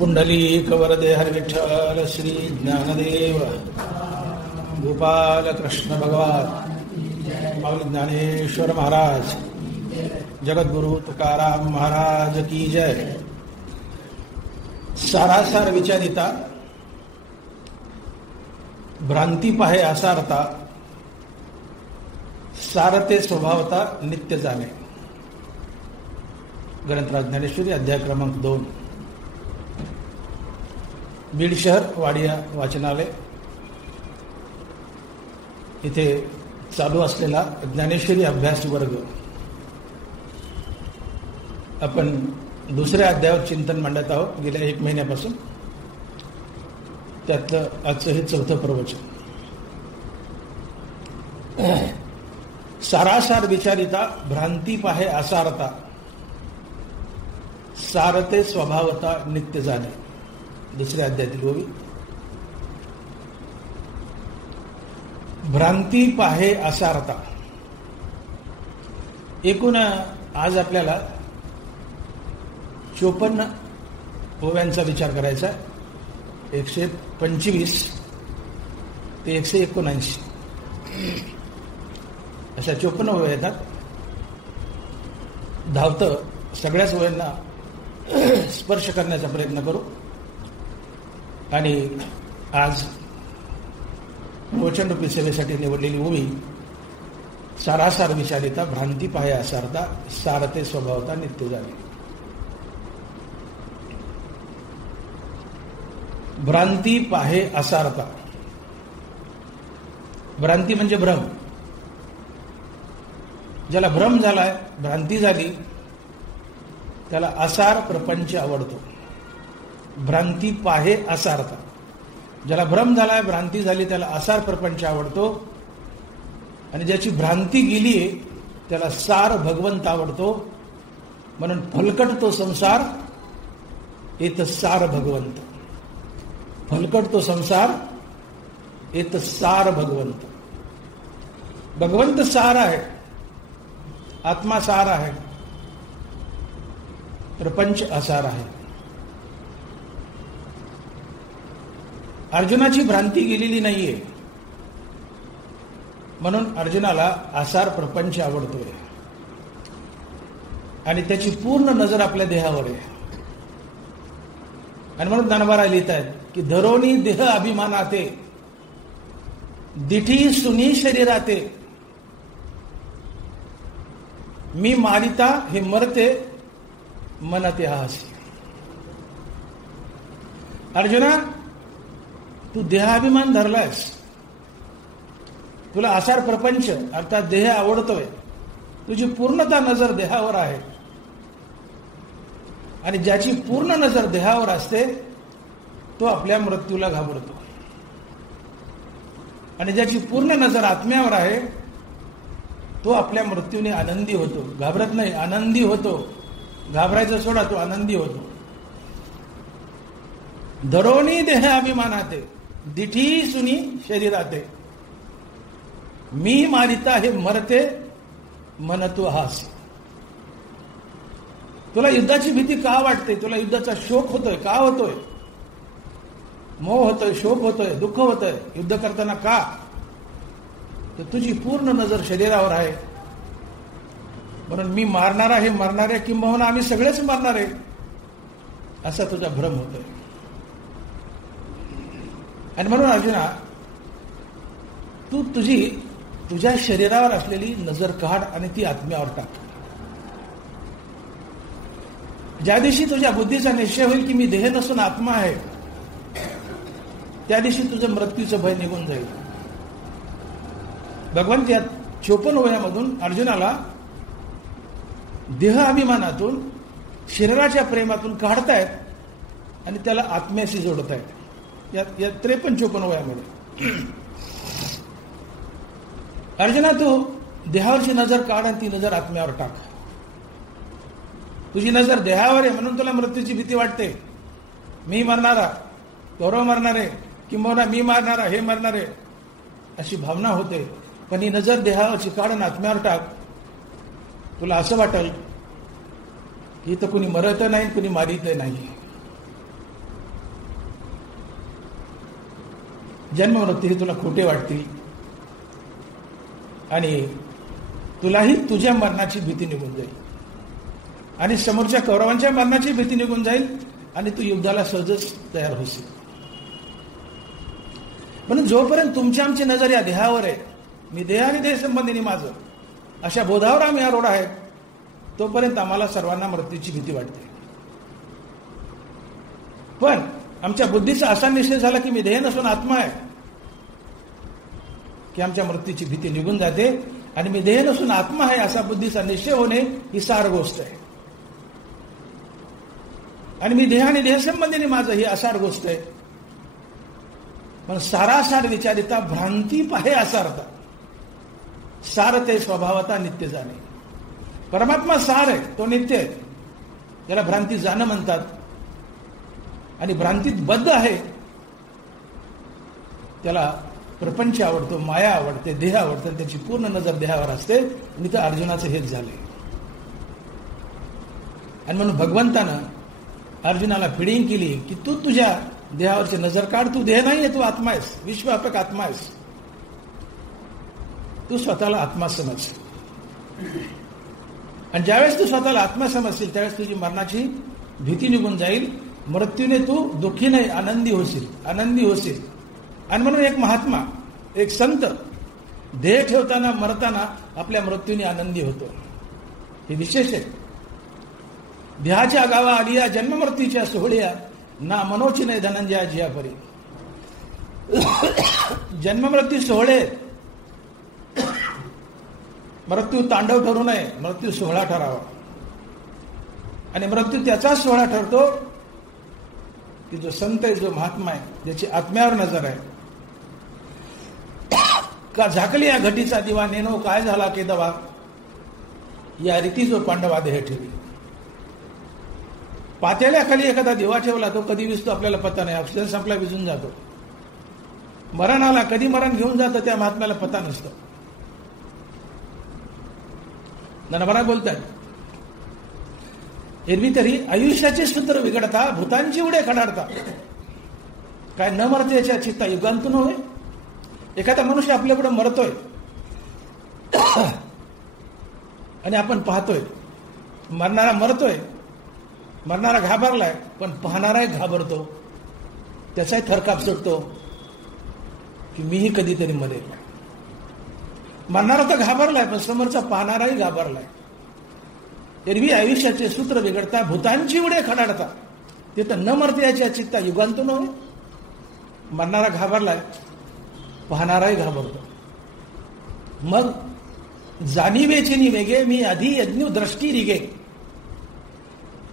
पुंडलीकवरदे हरिविठ्ठल श्री ज्ञानदेव गोपाल कृष्ण भगवान माऊली ज्ञानेश्वर महाराज जगद्गुरु तुकाराम महाराज की जय. सारासार विचारिता भ्रांती पाहे असारता सारते स्वभावता नित्य जाणे. ग्रंथराज ज्ञानेश्वरी अध्याय क्रमांक 2. बीड शहर वाडिया वाचनालय इथे चालू असलेला ज्ञानेश्वरी अभ्यास वर्ग आपण दुसऱ्या अध्यायावर चिंतन मांडत आहोत गेल्या 1 महिन्यापासून. त्यातलं आजचं हे 4थं प्रवचन. सारासार विचारिता भ्रांती पाहे असारता सारते स्वभावता नित्य जाणे. दुसऱ्या अध्यायातील ओवी. भ्रांती पाहे असारता. एकूण आज आपल्याला 54 ओव्यांचा विचार करायचा. 125 ते 179 अशा 54 ओव्या येतात. धावतं सगळ्याच ओव्यांना स्पर्श करण्याचा प्रयत्न करू. आणि आज वचनरूपी सेवेसाठी निवडलेली ओवी सारासार विचारिता भ्रांती पाहे असारता सारते स्वभावता नित्य जाणे. भ्रांती पाहे असारता. भ्रांती म्हणजे भ्रम. ज्याला भ्रम झालाय, भ्रांती झाली, त्याला असार प्रपंच आवडतो. भ्रांती पाहे असारता. ज्याला भ्रम झालाय, भ्रांती झाली, त्याला असार प्रपंच आवडतो. आणि ज्याची भ्रांती गेलीये त्याला सार भगवंत आवडतो. म्हणून फलकट तो संसार येत सार भगवंत. फलकट तो संसार येत सार भगवंत. भगवंत सार आहे, आत्मा सार आहे, प्रपंच असार आहे. अर्जुनाची भ्रांती गेलेली नाहीये, म्हणून अर्जुनाला आसार प्रपंच आवडतोय. आणि त्याची पूर्ण नजर आपल्या देहावर आहे. आणि म्हणून ज्ञानोबा लिहित आहेत की धरोनी देह अभिमानाते दिठी सुनी शरीराते मी मारिता हे मरते मनते हासी. अर्जुना, तू देहाभिमान धरलायस, तुला आसार प्रपंच अर्थात देह आवडतोय, तुझी पूर्णता नजर देहावर आहे. आणि ज्याची पूर्ण नजर देहावर असते तो आपल्या मृत्यूला घाबरतो. आणि ज्याची पूर्ण नजर आत्म्यावर आहे तो आपल्या मृत्यूने आनंदी होतो. घाबरत नाही, आनंदी होतो. घाबरायचं सोडा, तो आनंदी होतो. धरोनी देह अभिमानाते दिठी सुनी शरीराते मी मारिता हे मरते मन तू हास. तुला युद्धाची भीती का वाटते? तुला युद्धाचा शोक होतोय का? होतोय मोह होतोय, शोक होतोय, दुःख होतोय युद्ध करताना का? तर तुझी पूर्ण नजर शरीरावर आहे. म्हणून मी मारणारा हे मरणारे, किंबहुना आम्ही सगळेच मरणारे असा तुझा भ्रम होतोय. आणि म्हणून अर्जुना, तू तुझ्या शरीरावर असलेली नजर काढ आणि ती आत्म्यावर टाक. ज्या दिवशी तुझ्या बुद्धीचा निश्चय होईल की मी देह नसून आत्मा आहे, त्या दिवशी तुझं मृत्यूचं भय निघून जाईल. भगवंत या 54 वयामधून अर्जुनाला देह अभिमानातून, शरीराच्या प्रेमातून काढतायत आणि त्याला आत्म्याशी जोडतायत. या 53-54 वयामध्ये. अर्जुना, तू देहावरची नजर काढ आणि ती नजर आत्म्यावर टाक. तुझी नजर देहावर आहे म्हणून तुला मृत्यूची भीती वाटते. मी मरणारा, गौरव मरणारे, किंबहुना मी मारणारा, हे मरणारे अशी भावना होते. पण ही नजर देहावरची काढ आणि आत्म्यावर टाक. तुला असं वाटेल की इथं कुणी मरत नाही, कुणी मारित नाही. जन्ममृत्यू हे तुला खोटे वाटतील आणि तुलाही तुझ्या मरणाची भीती निघून जाईल आणि समोरच्या कौरवांच्या मरणाची भीती निघून जाईल आणि तू युद्धाला सहजच तयार होशील. म्हणून जोपर्यंत तुमची आमची नजर या देहावर आहे, मी देह आणि देह संबंधीने माझं, अशा बोधावर आम्ही आरूढ आहेत, तोपर्यंत आम्हाला सर्वांना मृत्यूची भीती वाटते. पण आमच्या बुद्धीचा असा निश्चय झाला की मी देह नसून आत्मा आहे, की आमच्या मृत्यूची भीती निघून जाते आणि मी देह नसून आत्मा आहे असा बुद्धीचा निश्चय होणे ही सार गोष्ट आहे. आणि मी देह आणि देहसंबंधीने माझं ही असार गोष्ट आहे. पण सारासार विचारिता भ्रांती पाहे असारता, सार ते स्वभावता नित्य जाणे. परमात्मा सार आहे, तो नित्य आहे, त्याला भ्रांती जाणं म्हणतात. आणि भ्रांतीत बद्ध आहे त्याला प्रपंच आवडतो, माया आवडते, देह आवडते, त्याची पूर्ण नजर देहावर असते. आणि तर अर्जुनाचं हेच झाले. आणि म्हणून भगवंतानं अर्जुनाला फिडिंग केली की तू तुझ्या देहावरची नजर काढ. तू देह नाहीये, तू आत्मा आहेस, विश्वव्यापक आत्मा आहेस. तू स्वतःला आत्मा समज. आणि ज्यावेळेस तू स्वतःला आत्मा समजशील त्यावेळेस तुझी मरणाची भीती निघून जाईल. मृत्यूने तू दुःखी नाही, आनंदी होशील, आनंदी होशील. आणि म्हणून एक महात्मा, एक संत देह ठेवताना मरताना आपल्या मृत्यूने आनंदी होतो. हे विशेष आहे. देहाच्या गावा आलिया जन्म मृत्यूच्या सोहळ्या ना मनोची नाही धनंजया जिया परी. जन्म मृत्यू सोहळे, मृत्यू तांडव ठरू नये, मृत्यू सोहळा ठरावा. आणि मृत्यू त्याचाच सोहळा ठरतो की जो संत आहे, जो महात्मा आहे, ज्याची आत्म्यावर नजर आहे. का झाकली या घटीचा दिवा, नेनो काय झाला केदवा, या रीती जो पांडवा देह ठेवी. पातेल्याखाली एखादा दिवा ठेवला, तो कधी विजतो आपल्याला पता नाही. ऑक्सिजन संपला, विजून जातो. मरण आला, कधी मरण घेऊन जातं त्या महात्म्याला पता नसतं. नरमरा बोलतात, एरवी तरी आयुष्याचे सूत्र बिघडता, भूतांची उडे खडाडता, काय न मरते याच्या चित्ता युगांतून होय. एखादा मनुष्य आपल्या पुढे मरतोय आणि आपण पाहतोय, मरणारा मरतोय, मरणारा घाबरलाय, पण पाहणाराही घाबरतो. त्याचाही थरकाप सुटतो की मीही कधीतरी मरेल. मरणारा तर घाबरलाय, पण समोरचा पाहणाराही घाबरलाय. एरवी आयुष्याचे सूत्र बिघडता, भूतांची उडे खडाडता, ते तर न मरते याच्या चित्ता युगांतून होय. मरणारा घाबरलाय, पाहणाराही घाबरतो. मग जाणीवेचे निवेगे मी आधी यज्ञ दृष्टी रिगे,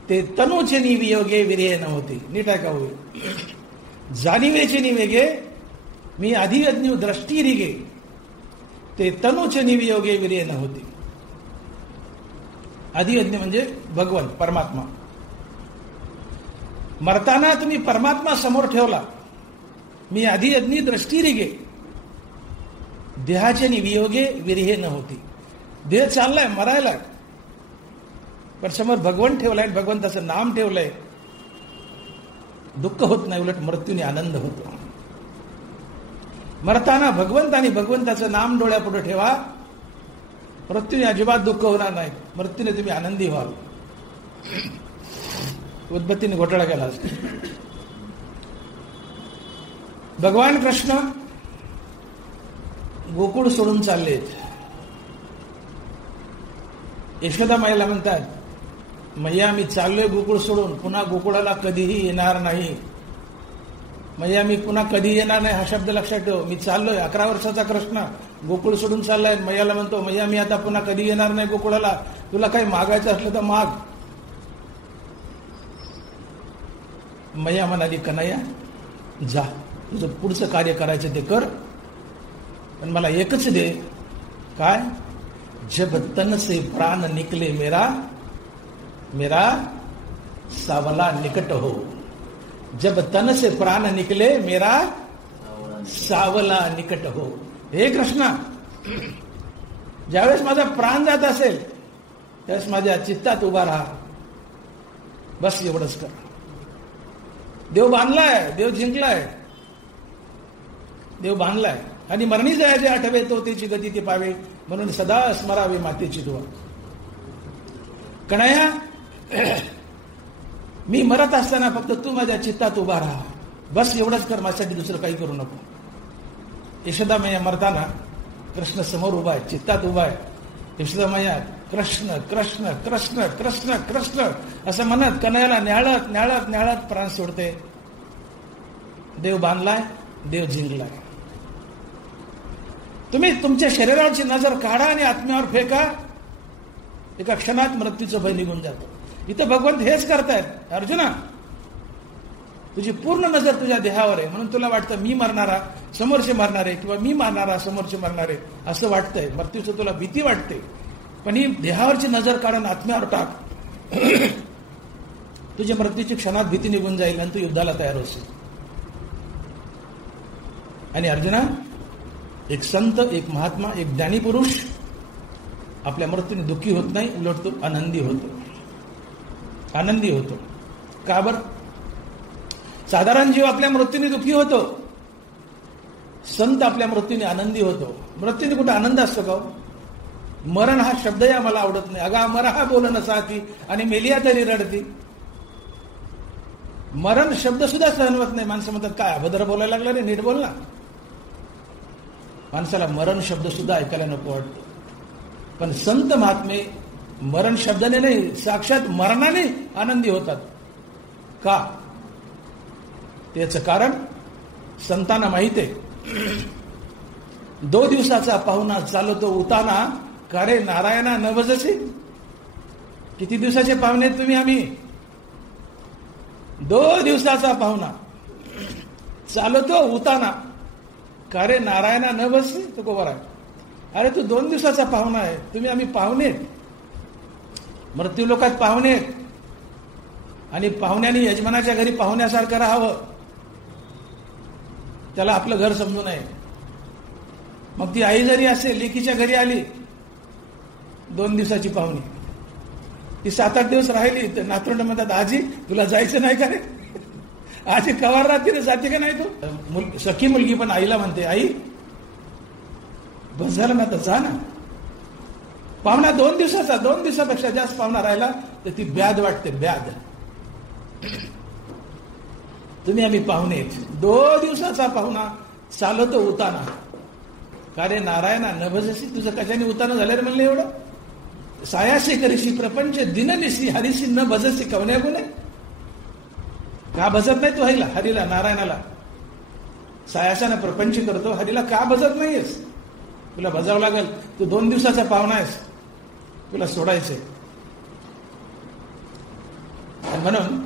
ते तनुचे निवियोगे विरेह न होते. नीट आहे का होईल. जाणीवेचे निवेगे मी आधी यज्ञ दृष्टी रिगे, ते तनुचे निवियोगे विरेह न होते. आदियज्ञ म्हणजे भगवान परमात्मा. मरताना तुम्ही परमात्मा समोर ठेवला. मी आदियज्ञ दृष्टी रिगे, देहाचे निवियोगे विरहे न होती. देह चाललाय, मरायलाय, पण समोर भगवंत ठेवलाय, भगवंताचं नाम ठेवलंय. दुःख होत नाही, उलट मृत्यूने आनंद होतो. मरताना भगवंत आणि भगवंताचं नाम डोळ्यापुढे ठेवा. मृत्यूने अजिबात दुःख होणार नाही, मृत्यूने तुम्ही आनंदी व्हाल. उद्बत्तीने घोटाळा केला. भगवान कृष्ण गोकुळ सोडून चाललेत. यशोदा माईला म्हणतात, मैया मी चाललोय गोकुळ सोडून, पुन्हा गोकुळाला कधीही येणार नाही. मैया मी पुन्हा कधी येणार नाही हा शब्द लक्षात ठेव. मी चाललोय, 11 वर्षाचा कृष्ण गोकुळ सोडून चाललाय. मैयाला म्हणतो, मैया मी आता पुन्हा कधी येणार नाही गोकुळाला, तुला काही मागायचं असलं तर माग. मैया म्हणाली, कन्हैया जा, तुझं पुढचं कार्य करायचं ते कर, पण मला एकच दे. काय? जब तन से प्राण निकले मेरा, मेरा सावला निकट हो. जब तन से प्राण निकले मेरा सावला निकट हो. हे कृष्णा, ज्यावेळेस माझा प्राण जात असेल त्यावेळेस माझ्या चित्तात उभा राहा. बस एवढंच कर. देव बांधलाय, देव जिंकलाय. देव बांधलाय. आणि मरणी जायचे आठवे तो त्याची गती ते पावे, म्हणून सदा स्मरावे मातेची दुआ. कन्हैया, मी मरत असताना फक्त तू माझ्या चित्तात उभा राहा, बस एवढंच कर, माझ्यासाठी दुसरं काही करू नको. यशोदा मैया मरताना कृष्ण समोर उभा आहे, चित्तात उभा आहे. यशोदा मैया कृष्ण कृष्ण कृष्ण कृष्ण कृष्ण असं म्हणत कन्हैयाला न्याळत न्याळत न्याळत प्राण सोडते. देव बांधलाय, देव जिंकलाय. तुम्ही तुमच्या शरीरावरची नजर काढा आणि आत्म्यावर फेका, एका क्षणात मृत्यूचं भय निघून जातो. इथे भगवंत हेच करतायत. अर्जुना, तुझी पूर्ण नजर तुझ्या देहावर आहे, म्हणून तुला वाटतं मी मरणारा समोरचे मरणारे, किंवा मी मारणारा समोरचे मरणारे असं वाटतंय. मृत्यूचं तुला भीती वाटते, पण ही देहावरची नजर काढून आत्म्यावर टाक. तुझ्या मृत्यूची क्षणात भीती निघून जाईल आणि तू युद्धाला तयार होशील. आणि अर्जुना, एक संत, एक महात्मा, एक ज्ञानी पुरुष आपल्या मृत्यूने दुःखी होत नाही, उलट तो आनंदी होतो. आनंदी होतो. का बरं? साधारण जीव आपल्या मृत्यूने दुःखी होतो, संत आपल्या मृत्यूने आनंदी होतो. मृत्यूने कुठे आनंद असतो का? मरण हा शब्दही आम्हाला आवडत नाही. अगा मरा हा बोल नसाती आणि मेलिया तरी रडती. मरण शब्द सुद्धा सहन होत नाही. माणसं म्हणतात काय अभद्र बोलायला लागला रे, नीट बोल ना. माणसाला मरण शब्द सुद्धा ऐकायला नको वाटतो. पण संत महात्मे मरण शब्दाने नाही, साक्षात मरणाने आनंदी होतात. का? त्याचं कारण संतांना माहित आहे. 2 दिवसाचा पाहुणा चालतो उताना, का रे नारायणा न भजसी. किती दिवसाचे पाहुणे तुम्ही? आम्ही 2 दिवसाचा पाहुणा चालतो उताना, का रे नारायणा न भजसी. तो कोबर आहे. अरे तू 2 दिवसाचा पाहुणा आहे, तुम्ही आम्ही पाहुणे. मृत्यू लोकात पाहुणे, आणि पाहुण्याने यजमानाच्या घरी पाहुण्यासारखं राहावं, त्याला आपलं घर समजू नये. मग ती आई जरी असेल, लेकीच्या घरी आली 2 दिवसाची पाहुणी, ती 7-8 दिवस राहिली, तर नातवंड म्हणतात आजी तुला जायचं नाही का रे? आजी कवार रात्री जाते का नाही तू? सखी मुलगी पण आईला म्हणते, आई बस झालं ना, तर जा ना. पाहुणा 2 दिवसाचा, 2 दिवसापेक्षा जास्त पाहुणा राहिला तर ती ब्याद वाटते, ब्याद. तुम्ही आम्ही पाहुणे. 2 दिवसाचा पाहुणा चालतो उताना, का रे नारायणा न भजसी. तुझं कशाने उताना झालं रे म्हणलं एवढं? सायाशी करीशी प्रपंच दिननिशी हरीशी न भजसी कवण्या गुणे. का भजत नाही तू हरीला, नारायणाला? सायाशानं प्रपंच करतो, हरीला का भजत नाहीयेस? तुला भजावं लागेल. तू 2 दिवसाचा पाहुणा आहेस, तुला सोडायचंय. म्हणून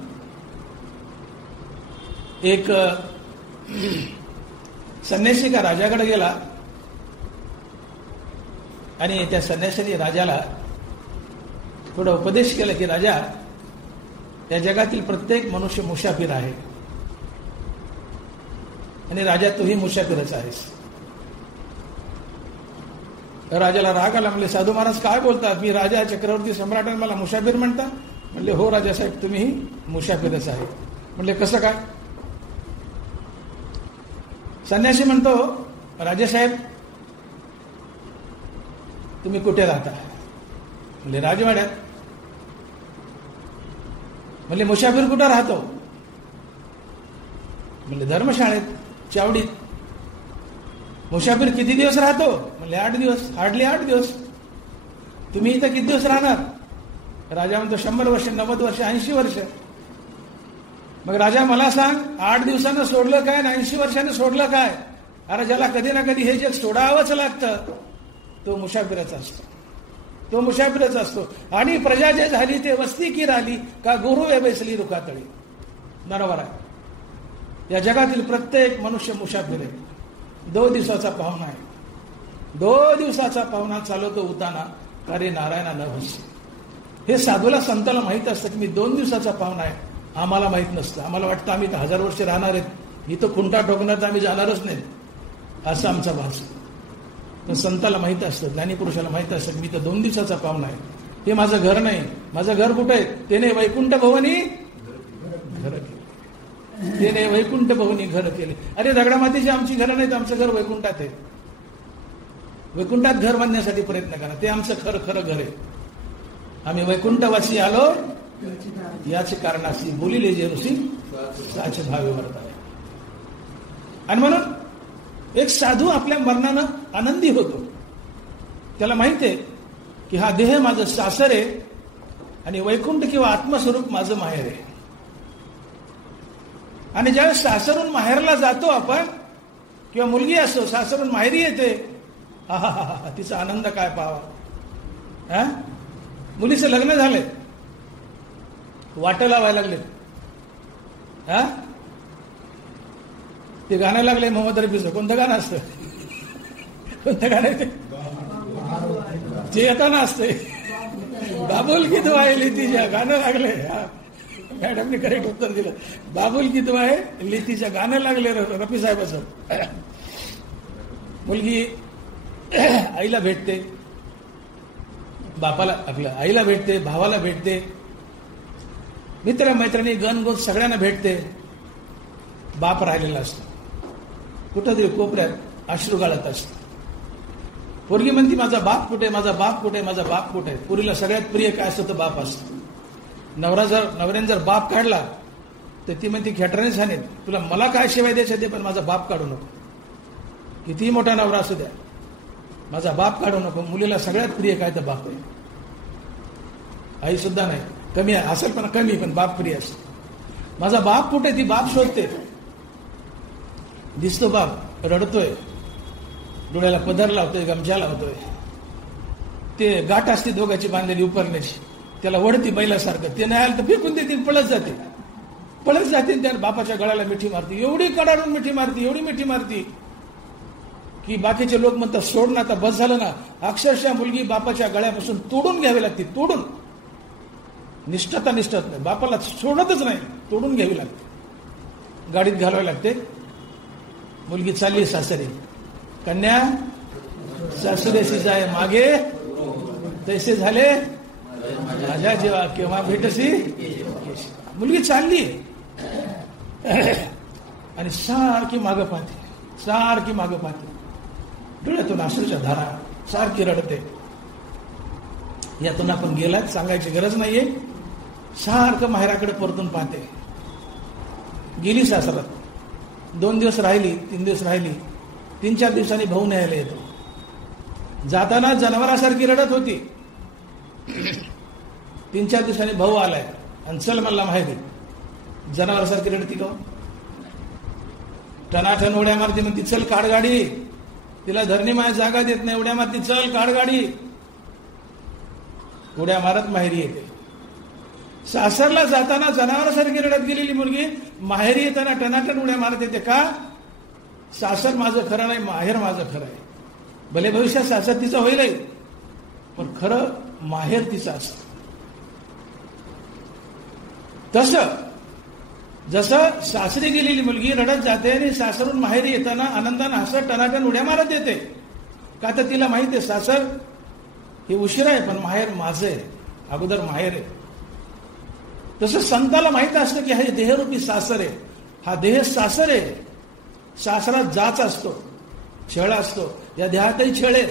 एक संन्यासी का राजाकडे गेला, आणि त्या संन्याशाने राजाला थोडा उपदेश केला की राजा, या जगातील प्रत्येक मनुष्य मुसाफिर आहे, आणि राजा तूही मुसाफिरच आहेस. राजाला राग आला. म्हणले साधू महाराज काय बोलतात? मी राजा, चक्रवर्ती, सम्राट, मला मुसाफिर म्हणता? म्हणले हो राजासाहेब, तुम्हीही मुसाफिरच आहे. म्हणले कसं काय? संन्यासी म्हणतो, राजासाहेब तुम्ही कुठे राहता? म्हणले राजवाड्यात. म्हणले मुसाफिर कुठं राहतो? म्हणले धर्मशाळेत, चावडीत. मुसाफिर किती दिवस राहतो? म्हणले 8 दिवस. हार्डली 8 दिवस. तुम्ही इथं किती दिवस राहणार? राजा म्हणतो 100 वर्ष, 90 वर्ष, 80 वर्ष. मग राजा मला सांग, 8 दिवसानं सोडलं काय, 80 वर्षानं सोडलं काय? अरे ज्याला कधी ना कधी हे जग सोडावंच लागतं, तो मुसाफिरच असतो. तो मुसाफिरच असतो. आणि प्रजा जे झाली ते वस्ती की राहिली, का गुरु वे बैसली रुखातळी. बरोबर आहे. या जगातील प्रत्येक मनुष्य मुसाफिर आहे. 2 दिवसाचा पाहुणा आहे. 2 दिवसाचा पाहुणा चालवतो उताना, का रे नारायणा न भजसी. हे साधूला, संताला माहित असतं की मी 2 दिवसाचा पाहुणा आहे. आम्हाला माहित नसतं. आम्हाला वाटतं आम्ही 1000 वर्ष राहणार आहेत, इथं खुंटा ठोकणार तर आम्ही जाणारच नाही, असं आमचा भास. पण संताला माहित असतं, ज्ञानीपुरुषाला माहित असतं की मी तर 2 दिवसाचा पाहुणा आहे. हे माझं घर नाही. माझं घर कुठं आहे? ते नाही, वैकुंठ भवनी घर. त्याने वैकुंठ बहुनी घर केले. अरे दगडामातीची आमची घरं नाहीत, आमचं घर वैकुंठात आहे. वैकुंठात घर बांधण्यासाठी प्रयत्न करा, ते आमचं खरं खरं घर आहे. आम्ही वैकुंठवासी आलो याचे कारणाशी बोलिले जे ऋषी साचे भावे वर्तावे. आणि म्हणून एक साधू आपल्या मरणानं आनंदी होतो. त्याला माहित आहे की हा देह माझं सासर आहे आणि वैकुंठ किंवा आत्मस्वरूप माझं माहेर आहे. आणि ज्यावेळेस सासरून माहेरला जातो आपण, किंवा मुलगी असतो सासरून माहेरी येते, हा तिचा आनंद काय पाहावा. मुलीचं लग्न झालंय, वाटं लावायला लागले, ते गाणं लागले मोहम्मद रफीचं. कोणतं गाणं असतं, कोणतं गाणं आहे ते येताना असते, बाबुल की दुआ आहे लितीच्या गाणं लागले. मॅडमने करेक्ट उत्तर दिलं, बाबुल की दुआ आहे लितीच्या गाणं लागले रफी साहेबाचं. मुलगी आईला भेटते, बापाला आपल्या आईला भेटते, भावाला भेटते, मित्र मैत्रिणी गणगोत सगळ्यांना भेटते. बाप राहिलेला असतो कुठं तरी कोपऱ्यात अश्रू गाळत असतो. पोरगी म्हणती माझा बाप कुठे, माझा बाप कुठे, माझा बाप कुठे. पोरीला सगळ्यात प्रिय काय असतं तर बाप असतो. नवऱ्याने जर बाप काढला तर ती म्हणती खेटराने सांगेल तुला, मला काय शिवाय द्यायचं ते, पण माझा बाप काढू नको. कितीही मोठा नवरा असू द्या, माझा बाप काढू नको. मुलीला सगळ्यात प्रिय काय तर बाप आहे. आई सुद्धा नाही, कमी असेल पण कमी, पण बाप प्रिय असतो. माझा बाप कुठे, ती बाप शोधते. दिसतो बाप, रडतोय, डोळ्याला पदर लावतोय, गमछा लावतोय. ते गाठ असते दोघांची बांधलेली उपरण्याची, त्याला वडती बैलासारखं. ते नाही आलं तर फेकून देते, पळत जाते, पळत जाते. त्या बापाच्या गळ्याला मिठी मारती, एवढी कडाडून मिठी मारती, एवढी मिठी मारती की बाकीचे लोक म्हणतात सोड ना, आता बस झालं ना. अक्षरशः मुलगी बापाच्या गळ्यापासून तोडून घ्यावी लागते, तोडून. निष्ठता निष्ठत नाही, बापाला सोडतच नाही, तोडून घ्यावी लागते, गाडीत घालावी लागते. मुलगी चालली सासरी, कन्या सासरेशी जाय मागे, तैसे झाले माझ्या जेव्हा केव्हा भेटसी. मुलगी चालली आणि सारखी मागं पाहते, सारखी मागं पाहते, डोळ्यातून अश्रूच्या धारा, सारखी रडते. यातून आपण गेलात सांगायची गरज नाहीये. सारखं माहेराकडे परतून पाहते. गेली सासरात, 2 दिवस राहिली, 3 दिवस राहिली, 3-4 दिवसांनी भाऊ न्यायला येतो. जाताना जनावरासारखी रडत होती. 3-4 दिवसांनी भाऊ आलाय आणि चल मला माहिती, जनावरासारखी रडती का? टनाटन उड्या मारती, म्हणती चल काढ गाडी. तिला धरणी माय जागा देत नाही, उड्या मारती, चल काढ गाडी. उड्या मारत माहेरी येते. सासरला जाताना जनावरासारखी रडत गेलेली मुलगी माहेरी येताना टनाटन उड्या मारत येते. का? सासर माझं खरं नाही, माहेर माझं खरं आहे. भले भविष्यात सासर तिचं होईलही, पण खरं माहेर तिचं असतं. तसं जसं सासरी गेलेली मुलगी रडत जाते आणि सासरून माहेरी येताना आनंदानं हसत टनाटन उड्या मारत येते. का तर तिला माहिती आहे सासर हे उशिरा आहे, पण माहेर माझं आहे, अगोदर माहेर आहे. तसं संताला माहित असतं की हा देहरूपी सासर आहे, हा देह सासर आहे. सासरात जाच असतो, छळ असतो. या देहातही छळ आहे,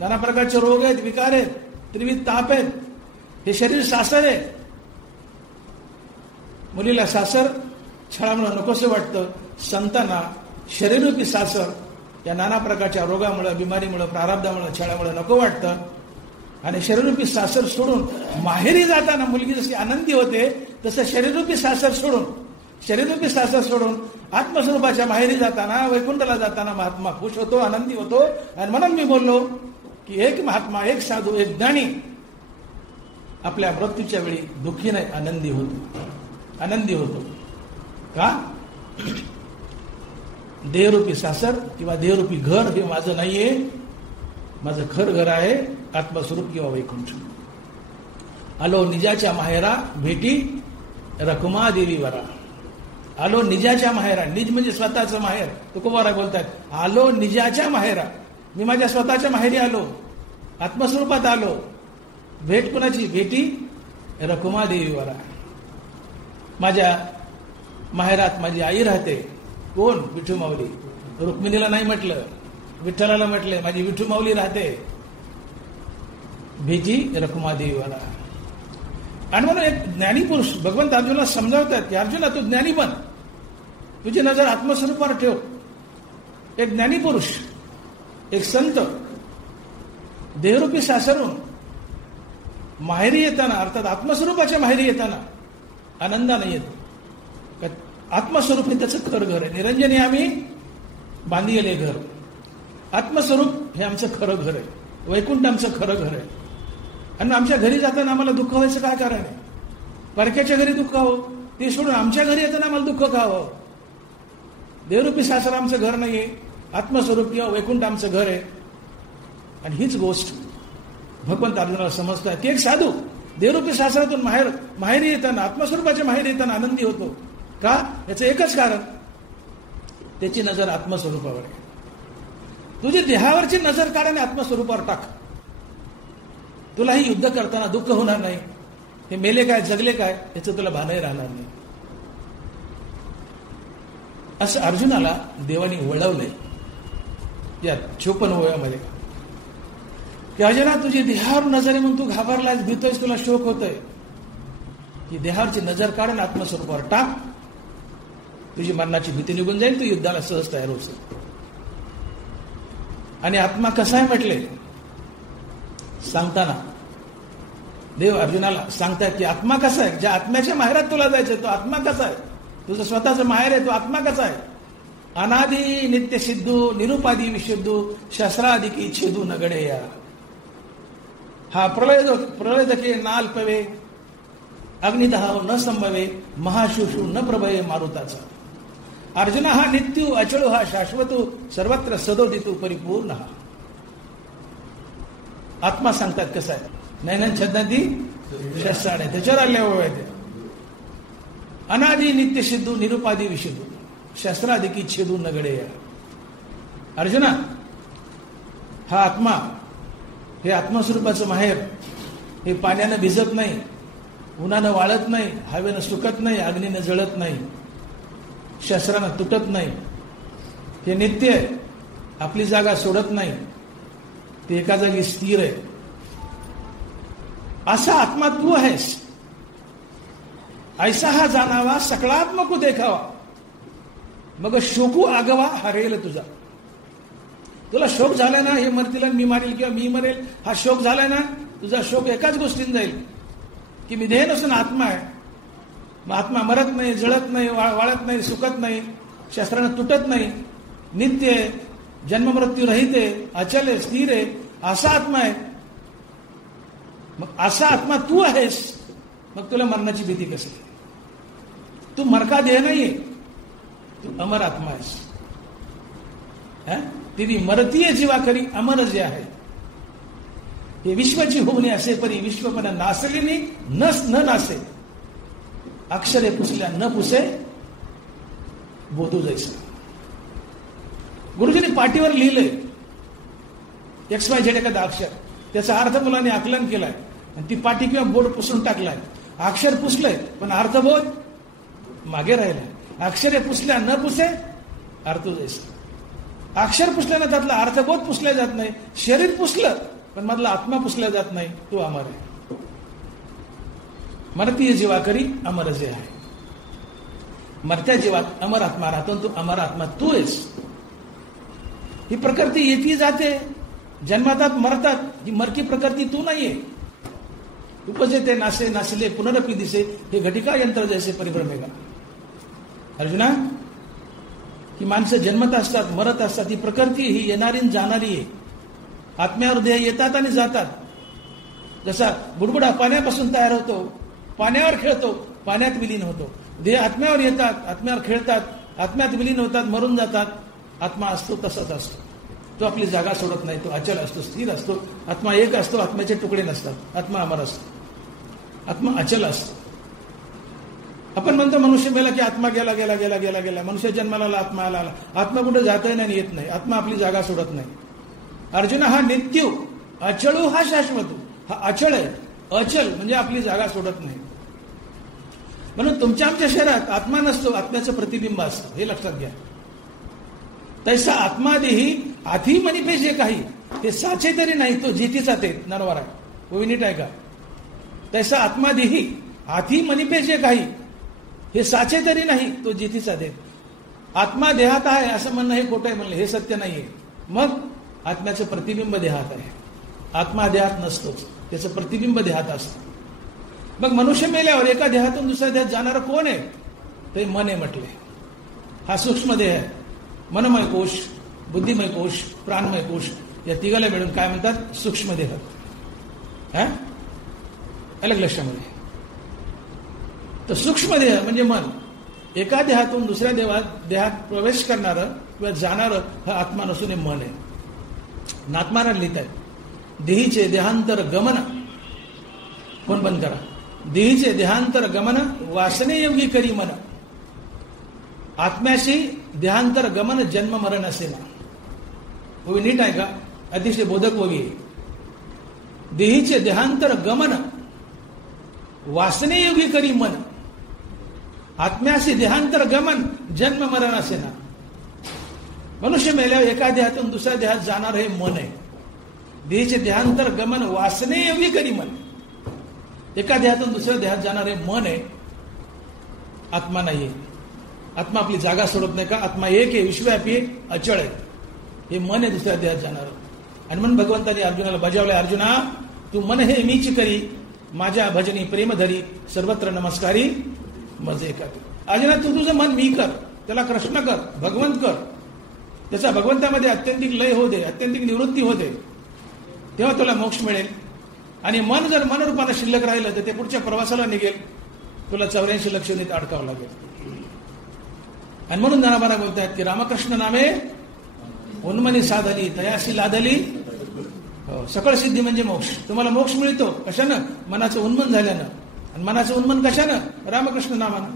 नाना प्रकारचे रोग आहेत, विकार आहेत, त्रिविध ताप आहेत. हे शरीर सासर आहे. मुलीला सासर छळामुळे नकोसं वाटतं. संतांना शरीररूपी सासर या नाना प्रकारच्या रोगामुळे, बिमारीमुळे, प्रारब्धामुळे, छळामुळे नको वाटतं. आणि शरीररूपी सासर सोडून माहेरी जाताना मुलगी जशी आनंदी होते, तसं शरीररूपी सासर सोडून आत्मस्वरूपाच्या माहेरी जाताना, वैकुंठाला जाताना महात्मा खुश होतो, आनंदी होतो. आणि म्हणून मी बोललो की एक महात्मा, एक साधू, एक ज्ञानी आपल्या मृत्यूच्या वेळी दुःखी नाही, आनंदी होतो. का? देहरूपी सासर किंवा देहरूपी घर हे माझं नाहीये. माझं खरं घर आहे आत्मस्वरूप किंवा वैकुंठ. आलो निजाच्या माहेरा भेटी रखुमा देवी वरा. आलो निजाच्या माहेरा. निज म्हणजे स्वतःचं माहेर. तुकोबाराय बोलतात, आलो निजाच्या माहेरा. मी माझ्या स्वतःच्या माहेरी आलो, आत्मस्वरूपात आलो. भेट कुणाची? भेटी रखुमा देवी वरा. माझ्या माहेरात माझी आई राहते. कोण? विठू माऊली. रुक्मिणीला नाही म्हटलं, विठ्ठलाला म्हटले माझी विठू माऊली राहते. भेजी रखुमादेवीवाला. आणि म्हणून एक ज्ञानी पुरुष भगवंत अर्जुनाला समजावतात की अर्जुना तू ज्ञानी बन, तुझी नजर आत्मस्वरूपावर ठेव. एक ज्ञानी पुरुष, एक संत देहरूपी सासरून माहेरी येताना, अर्थात आत्मस्वरूपाच्या माहेरी येताना आनंदाने येतो. आत्मस्वरूप हे त्याचं खरं घर आहे. निरंजनी आम्ही बांधी गेले घर. आत्मस्वरूप हे आमचं खरं घर आहे. वैकुंठ आमचं खरं घर आहे. आणि आमच्या घरी जाताना आम्हाला दुःख व्हायचं काय कारण आहे? परक्याच्या घरी दुःख हवं, ते सोडून आमच्या घरी येताना आम्हाला दुःख का हवं? देवरूपी सासर आमचं घर नाहीये, आत्मस्वरूप किंवा वैकुंठ आमचं घर आहे. आणि हीच गोष्ट भगवंत अर्जुनाला समजतात की एक साधू देवरूपी सासरातून माहेरी येताना, आत्मस्वरूपाच्या माहेरी येताना आनंदी होतो. का? याचं एकच कारण, त्याची नजर आत्मस्वरूपावर आहे. तुझी देहावरची नजर काढ आणि आत्मस्वरूपावर टाक. तुलाही युद्ध करताना दुःख होणार नाही. हे मेले काय जगले काय याचं तुला भानही राहणार नाही. असं अर्जुनाला देवानी वळवलंय या 54 वयामध्ये की अर्जुना तुझी देहावर नजर आहे म्हणून तू घाबरलायस, भीतोयस, तुला शोक होतोय. की देहावरची नजर काढ आणि आत्मस्वरूपावर टाक. तुझी मरणाची भीती निघून जाईल, तू युद्धाला सहज तयार होशील. आणि आत्मा कसा आहे म्हटले सांगताना देव अर्जुनाला सांगताय की आत्मा कसा आहे. ज्या आत्म्याच्या माहेरात तुला जायचंय तो आत्मा कसा आहे, तुझं स्वतःचं माहेर आहे, तो आत्मा कसा आहे. अनादि नित्य सिद्धू निरुपादी विशुद्धू शस्त्रादिकी छेदू नगडे या. हा प्रलयदके नाल्पवे अग्निदहाव न संभवे महाशुषू न प्रभये मारुताचा. अर्जुन हा नित्यू अचळू हा शाश्वतू सर्वत्र सदोदितू परिपूर्ण हा. आत्मा सांगतात कसा आहे. नैनन छंदांती शस्त्राने त्याच्यावर आल्या ते. अनादि नित्य सिद्धू निरुपादी विशुद्धू शस्त्रादिकी छेदू नगडे या. अर्जुना हा आत्मा, हे आत्मस्वरूपाचं माहेर, हे पाण्यानं भिजत नाही, उन्हानं वाळत नाही, हवेनं सुकत नाही, अग्नीनं जळत नाही, शस्त्रानं तुटत नाही. हे नित्य आहे, आपली जागा सोडत नाही, ते एका जागी स्थिर आहे. असा आत्मा तू आहेस. ऐसा हा जाणावा सकळात्मक देखावा, मग शोकू आगवा हरेल तुझा. तुला शोक झाला ना, हे मरतील मी मारेल किंवा मी मरेल, हा शोक झालाय ना, तुझा शोक एकाच गोष्टीन जाईल की मी देह नसून आत्मा आहे. मग आत्मा मरत नाही, जळत नाही, वाळत नाही, सुकत नाही, शस्त्रानं तुटत नाही, नित्य आहे, जन्ममृत्यू रहित आहे, अचल आहे, स्थिर आहे, असा आत्मा आहे. मग असा आत्मा तू आहेस, मग तुला मरणाची भीती कशी? तू मरका देह नाहीये, तू अमर आत्मा आहेस. तिने मरतीय जीवा करी अमर जे आहे. हे विश्वाची होणे असे परी विश्वपणा नासलेली न नासे. अक्षरे पुसल्या न पुसे बोधू जैसा. गुरुजींनी पाठीवर लिहिलंय XYZ एखादा अक्षर, त्याचा अर्थ मुलांनी आकलन केलाय आणि ती पाठी किंवा बोर्ड पुसून टाकलाय. अक्षर पुसलंय पण अर्थबोध मागे राहिलाय. अक्षरे पुसल्या न पुसे अर्थ जैसा. अक्षर पुसल्यानं त्यातला अर्थबोध पुसल्या जात नाही. शरीर पुसलं पण मधला आत्मा पुसल्या जात नाही. तो अमर आहे. मरतीय जीवा करी अमर जे आहे. मरत्या जीवात अमर आत्मा राहतो. तू अमर आत्मा तू आहेस. ही प्रकृती येती जाते, जन्मातात मरतात. ही मरकी प्रकृती तू नाहीये. उपजेते नासे नासले पुनरपी दिसे हे घटिका यंत्र जैसे परिभ्रमेगा. अर्जुना, ही माणसं जन्मत असतात, मरत असतात. ही प्रकृती ही येणारी जाणारी आहे. आत्म्यावर देह येतात आणि जातात. जसा बुडबुडा पाण्यापासून तयार होतो, पाण्यावर खेळतो, पाण्यात विलीन होतो. देह आत्म्यावर येतात, आत्म्यावर खेळतात, आत्म्यात विलीन होतात, मरून जातात. आत्मा असतो तसाच असतो. तो आपली जागा सोडत नाही. तो अचल असतो, स्थिर असतो. आत्मा एक असतो, आत्म्याचे तुकडे नसतात. आत्मा अमर असतो, आत्मा अचल असतो. आपण म्हणतो मनुष्य मेला की आत्मा गेला गेला गेला गेला गेला. मनुष्य जन्माला आला, आत्मा आला. आत्मा कुठे जातही नाही, येत नाही. आत्मा आपली जागा सोडत नाही. अर्जुन हा नित्यू अचळू हा शाश्वत. हा अचळ आहे. अचल म्हणजे आपली जागा सोडत नाही. म्हणून तुमच्या आमच्या शरीरात आत्मा नसतो, आत्म्याचं प्रतिबिंब असतं, हे लक्षात घ्या. तैसा आत्मा देही आधी मनिपे जे काही, हे साचे तरी नाही तो जेतीचा ते नरवार आहे. नीट आहे का? तैसा आत्मा देही आधी मनिपे जे काही, हे साचे तरी नाही तो जेतीचा देत. आत्मा देहात आहे असं म्हणणं हे खोटं आहे म्हणलं, हे सत्य नाहीये. मग आत्म्याचं प्रतिबिंब देहात आहे. आत्मा देहात नसतोच, त्याचं प्रतिबिंब देहात असतं. मग मनुष्य मेल्यावर एका देहातून दुसऱ्या देहात जाणारं कोण आहे? ते मन आहे म्हटले. हा सूक्ष्म देह आहे. मनमय कोश, बुद्धिमय कोश, प्राणमय कोश, या तिघाला मिळून काय म्हणतात? सूक्ष्म देह. अलग लक्षामध्ये. तर सूक्ष्म देह म्हणजे मन, एका देहातून दुसऱ्या देहात प्रवेश करणारं किंवा जाणारं हा आत्मा नसून हे मन आहे. नाथमारा लिहित आहेत, देहीचे देहांतर गमन, कोण बंद करा, देहीचे देहांतर गमन वासनेयोगी करी मन. आत्म्याशी देहांतर गमन जन्म मरण असे ना. हो नीट आहे का? अतिशय बोधक वगी. देहीचे देहांतर गमन वासनेयोगी करी मन. आत्म्याशी देहांतर गमन जन्म मरण असे ना. मनुष्य मेल्यावर एका देहातून दुसऱ्या देहात जाणार हे मन आहे. देहीचे देहांतर गमन वासनेयोगी करी मन. एका देहातून दुसऱ्या देहात जाणार हे मन आहे, आत्मा नाहीये. आत्मा आपली जागा सोडत नाही का? आत्मा एक आहे, विश्वव्यापी आहे, अचळ आहे. हे मन आहे दुसऱ्या देहात जाणार. आणि म्हणून भगवंतांनी अर्जुनाला बजावलंय, अर्जुना तू मन हे मीच करी, माझ्या भजनी प्रेम धरी, सर्वत्र नमस्कारी मजे कर. अर्जुना तू तुझं मन मी कर, त्याला कृष्ण कर, भगवंत कर. त्याचा भगवंतामध्ये अत्यंतिक लय होऊ दे, अत्यंतिक निवृत्ती होते, तेव्हा तुला मोक्ष मिळेल. आणि मन जर मनरूपानं शिल्लक राहिलं तर ते पुढच्या प्रवासाला निघेल, तुला 84 लक्ष नीत अडकावं लागेल. आणि म्हणून ज्ञानोबा बोलतायत की रामकृष्ण नामे उन्मनी साधली तयाशी लादली. सकळ सिद्धी म्हणजे मोक्ष. तुम्हाला मोक्ष मिळतो कशानं? मनाचं उन्मन झाल्यानं. आणि मनाचं उन्मन कशानं? रामकृष्ण नामानं.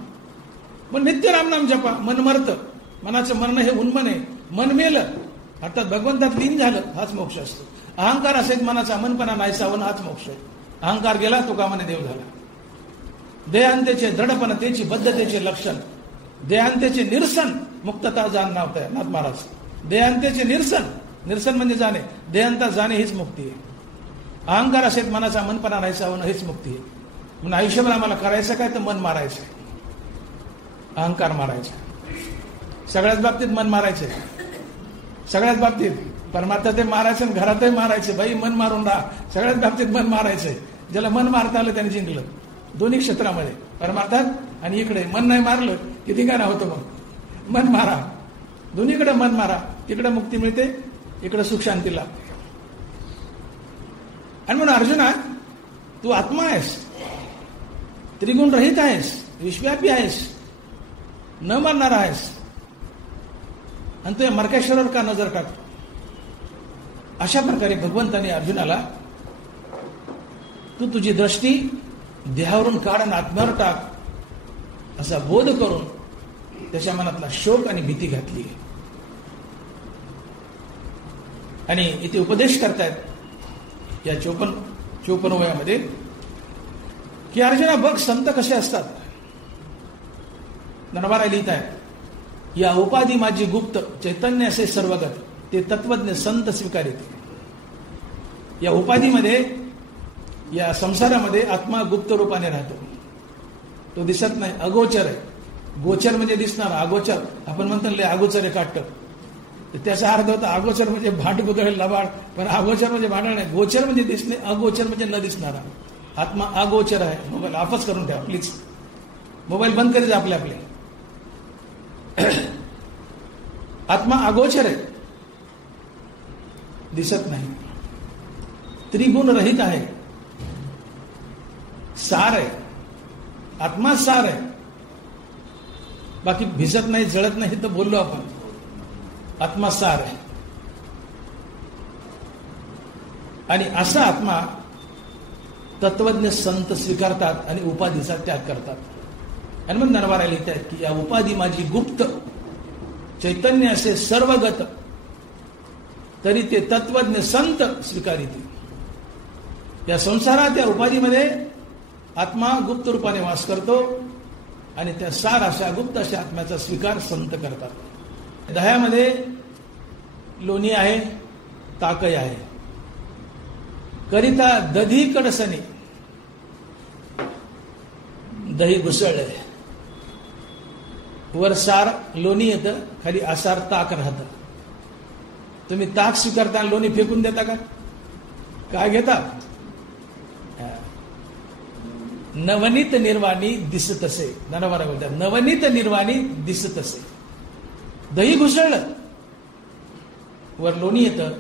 पण नित्य रामनाम जपा. मन मरतं, मनाचं मरण हे उन्मन आहे. मन मेलं अर्थात भगवंतात लीन झालं, हाच मोक्ष असतो. अहंकार असेल मनाचा, अमनपणा नाहीसा होणं हाच मोक्ष आहे. अहंकार गेला तो कामाने देव झाला. देहांतेचे दृढपणतेची बद्धतेचे लक्षण, देहांतेचे निरसन मुक्तता जाण नावत आहे नाथ महाराज. देहांतेचे निरसन, निरसन म्हणजे जाणे, देहांता जाणे हीच मुक्ती आहे. अहंकार असेल मनाचा, मनपणा नाहीसा होणं हीच मुक्ती आहे. म्हणून आयुष्यभर आम्हाला करायचं काय? तर मन मारायचं, अहंकार मारायचा. सगळ्याच बाबतीत मन मारायचे, सगळ्याच बाबतीत. परमार्थ ते मारायचं, घरातही मारायचे. बाई मन मारून राहा, सगळ्याच बाबतीत मन मारायचंय. ज्याला मन मारता आलं त्याने जिंकलं दोन्ही क्षेत्रामध्ये, परमार्थात आणि इकडे. मन नाही मारलं किती गाणं होतं. मग मन मारा, दोन्हीकडे मन मारा. तिकडे मुक्ती मिळते, इकडे सुख शांती लागते. आणि म्हणून अर्जुना तू आत्मा आहेस, त्रिगुण रहित आहेस, विश्वव्यापी आहेस, न मरणार आहेस. आणि तू या मर्केश्वरावर का नजर टाकतो? अशा प्रकारे भगवंताने अर्जुनाला तू तुझी दृष्टी देहावरून काढ आणि आत्म्यावर टाक असा बोध करून त्याच्या मनातला शोक आणि भीती घातली. आणि इथे उपदेश करतायत या 54 वयामध्ये की अर्जुना बघ संत कसे असतात. नरवारा लिहित आहे, या उपाधी माझी गुप्त चैतन्य असे सर्वगत, ते तत्वज्ञ संत स्वीकारित. या उपाधीमध्ये, या संसारामध्ये आत्मा गुप्त रूपाने राहतो. तो दिसत नाही, अगोचर आहे. गोचर म्हणजे दिसणार, अगोचर आपण म्हणतो अगोचर आहे काट. त्याचा अर्थ होता अगोचर म्हणजे भांड गुदळ लबाड, पण अगोचर म्हणजे भांडण नाही. गोचर म्हणजे दिसणे, अगोचर म्हणजे न दिसणारा. आत्मा अगोचर आहे. मोबाईल ऑफच करून ठेवा प्लीज, मोबाईल बंद करीत आपले. आत्मा अगोचर आहे, दिसत नाही, त्रिगुण रहित आहे, सार आहे. आत्मा सार आहे, बाकी भिजत नाही, जळत नाही. तर बोललो आपण, आत्मा सार आहे. आणि असा आत्मा तत्वज्ञ संत स्वीकारतात आणि उपाधीचा त्याग करतात. आणि मग नरवारा लिहित आहेत की या उपाधी माझी गुप्त चैतन्य असे सर्वगत, तरी ते तत्वज्ञ संत स्वीकारित. या संसारात या उपाधीमध्ये आत्मा गुप्त रूपाने वास करतो. आणि त्या सार अशा गुप्त अशा आत्म्याचा स्वीकार संत करतात. दह्यामध्ये लोणी आहे, ताकही आहे. करिता दधी कडसणी, दही घुसळले, वर सार लोणी येतं, खाली आसार ताक राहतं. तुम्ही ताक स्वीकारता लोणी फेकून देता का? काय घेता? नवनीत निर्वाणी दिसत असे. ज्ञानोबा बोलतात नवनीत निर्वाणी दिसत असे. दही घुसळलं, वर लोणी येतं,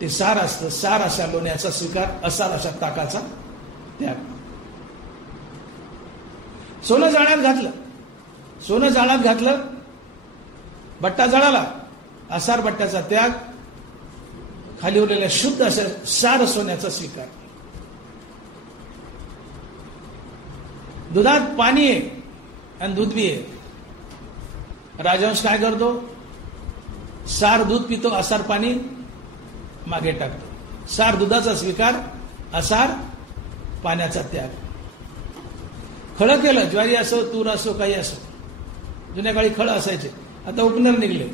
ते सार असतं. सार अशा लोण्याचा स्वीकार, असार अशा ताकाचा त्याग. सोनं जाळ्यात घातलं, सोनं जाळ्यात घातलं, बट्टा जळाला, असार बट्ट्याचा त्याग, खाली उरलेल्या शुद्ध असं सार सोन्याचा स्वीकार. दुधात पाणी आहे आणि दूध बी आहे. राजहंस काय करतो? सार दूध पितो, असार पाणी मागे टाकतो. सार दुधाचा स्वीकार, असार पाण्याचा त्याग. खळं केलं, ज्वारी असो, तूर असो, काही असो. जुन्या काळी खळं असायचे, आता उपनर निघले.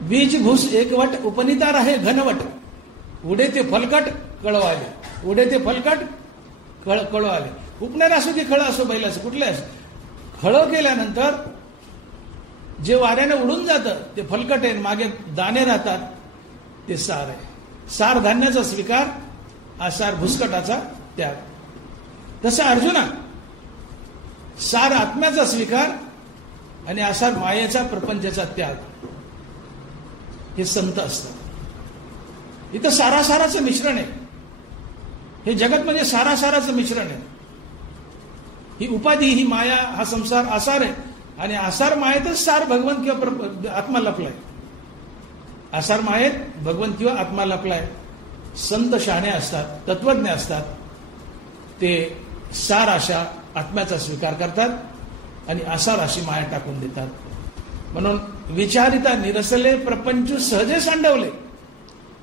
बीज भूस एकवट, उपनिता राहे घनवट. उडे ते फलकट कळव आले, उडे ते फलकट कळव आले. उपनर असो की खळं असो, बैल असो, कुठले असो, खळं केल्यानंतर जे वाऱ्याने उडून जातं ते फलकट आहे, मागे दाणे राहतात, ते सार आहे. सार धान्याचा स्वीकार, आसार भुसकटाचा त्याग. तसं अर्जुना, सार आत्म्याचा स्वीकार आणि आसार मायेचा प्रपंचाचा त्याग, हे संत असतात. इथं सारासाराचं मिश्रण आहे. हे जगत म्हणजे सारासाराचं मिश्रण आहे. ही उपाधी, ही माया, हा संसार आसार आहे आणि आसार मायेतच सार भगवंत किंवा आत्मा लपलाय. आसार मायेत भगवंत किंवा आत्मा लपलाय. संत शहाणे असतात, तत्वज्ञ असतात, ते सार अशा आत्म्याचा स्वीकार करतात आणि आसार अशी माया टाकून देतात. म्हणून विचारिता निरसले प्रपंच सहजे सांडवले,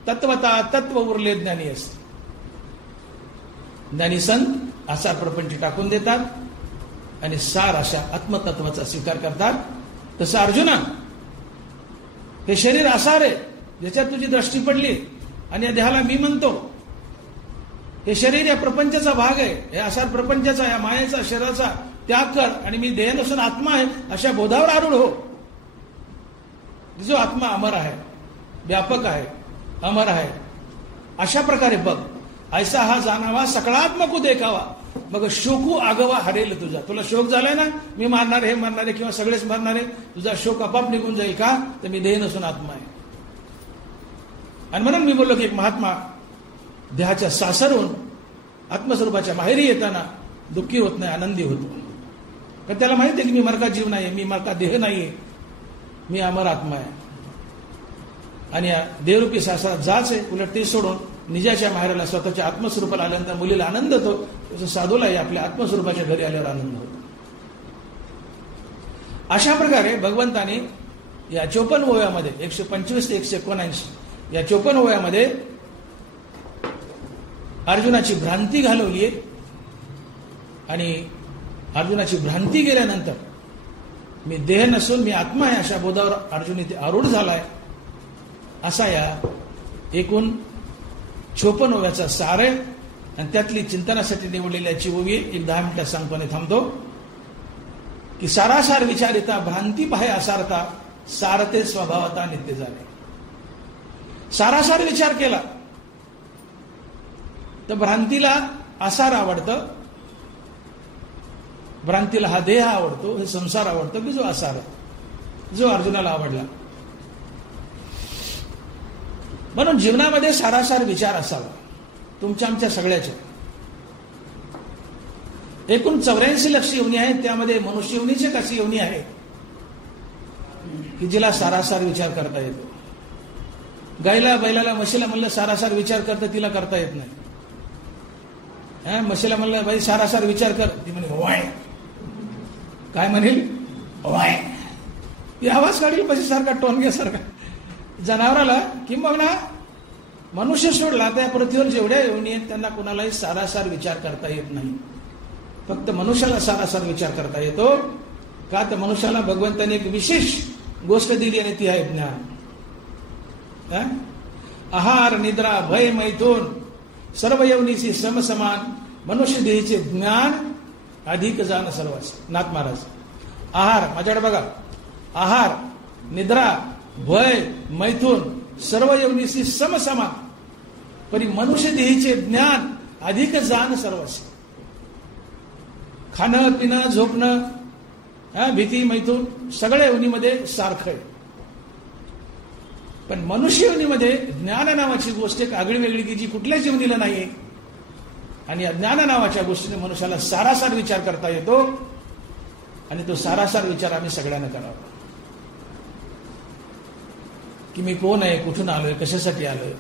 तत्वता तत्व उरले ज्ञानी असते. ज्ञानी संत आसार प्रपंच टाकून देतात आणि सार अशा आत्मतत्वाचा स्वीकार करतात. तसं अर्जुना, हे शरीर आसार आहे, ज्याच्यात तुझी दृष्टी पडली आणि या देहाला मी म्हणतो. हे शरीर या प्रपंचाचा भाग आहे, हे आसार प्रपंचाचा, या मायेचा, शरीराचा त्याग कर आणि मी देह नसून आत्मा आहे अशा बोधावर आरूढ हो. जो आत्मा अमर आहे, व्यापक आहे, अमर आहे, अशा प्रकारे बघ. ऐसा हा जाणावा सकळात्मक देखावा, मग शोकू आगवा हरेल तुझा. तुला शोक झालाय ना, मी मारणार, हे मारणारे किंवा सगळेच मारणारे, तुझा शोक आपाप निघून जाईल. का? तर मी देह नसून आत्मा आहे. आणि म्हणून मी बोललो की एक महात्मा देहाच्या सासरून आत्मस्वरूपाच्या माहेरी येताना दुःखी होत नाही, आनंदी होतो. तर त्याला माहिती आहे की मी मरका जीव नाहीये, मी मरका देह नाहीये, मी अमर आत्मा आहे. आणि या देवरूपी सासरात जाच आहे. उलट ते सोडून निजाच्या माहेराला, स्वतःच्या आत्मस्वरूपाला आल्यानंतर मुलीला आनंद होतो, तसं साधूलाही आपल्या आत्मस्वरूपाच्या घरी आल्यावर आनंद होतो. अशा प्रकारे भगवंताने या 54 ओव्यामध्ये 125 ते 179 या 54 ओव्यामध्ये अर्जुनाची भ्रांती घालवली आहे. आणि अर्जुनाची भ्रांती गेल्यानंतर मी देह नसून मी आत्मा आहे अशा बोधावर अर्जुन इथे आरूढ झालाय. असा या एकूण 56 ओव्याचा सार आहे. आणि त्यातली चिंतनासाठी निवडलेली याची ओवी एक 10 मिनिटात सांगतो थांबतो की सारासार विचारिता भ्रांती पाहे असारता, सारते स्वभावता नित्य झाले. सारासार विचार केला तर भ्रांतीला आसार आवडतं, भ्रांतीला हा देह आवडतो, हे संसार आवडतो, की जो आसार आहे, जो अर्जुनाला आवडला. म्हणून जीवनामध्ये सारासार विचार असावा तुमच्या आमच्या सगळ्याच्या. एकूण 84 लक्ष योनी आहेत, त्यामध्ये मनुष्य योनीची कशी योनी आहे की जिला सारासार विचार करता येतो. गायला, बैलाला, म्हशीला म्हणलं सारासार विचार करतं, तिला करता येत नाही. म्हशीला म्हणलं बाई सारासार विचार कर, ती म्हणे वाय. काय म्हणेल? वाय. ती आवाज काढील म्हशीसारखा, टोनग्यासारखा. जनावराला किंबहुना मनुष्य सोडला त्या पृथ्वीवर जेवढ्या योनी आहेत त्यांना कुणालाही सारासार विचार करता येत नाही. फक्त मनुष्याला सारासार विचार करता येतो का? तर मनुष्याला भगवंताने एक विशेष गोष्ट दिली आणि ती आहे ज्ञान. आहार, निद्रा, भय, मैथून सर्व यवनीशी समसमान, मनुष्य देहीचे ज्ञान अधिक जाण सर्वांस. नाथ महाराज, आहार माझ्याकडे बघा, आहार, निद्रा, भय, मैथून सर्व यवनीशी समसमान, परी मनुष्य देहीचे ज्ञान अधिक जाण सर्वस्व. खाणं, पिणं, झोपणं, भीती, मैथून सगळ्या योनीमध्ये सारखं आहे. पण मनुष्य योनीमध्ये ज्ञान नावाची गोष्ट एक आगळी वेगळी की जी कुठल्याच योनीला नाहीये. आणि या ज्ञान नावाच्या गोष्टीने मनुष्याला सारासार विचार करता येतो आणि तो सारासार विचार आम्ही सगळ्यांना करावा की मी कोण आहे, कुठून आलोय, कशासाठी आलोय,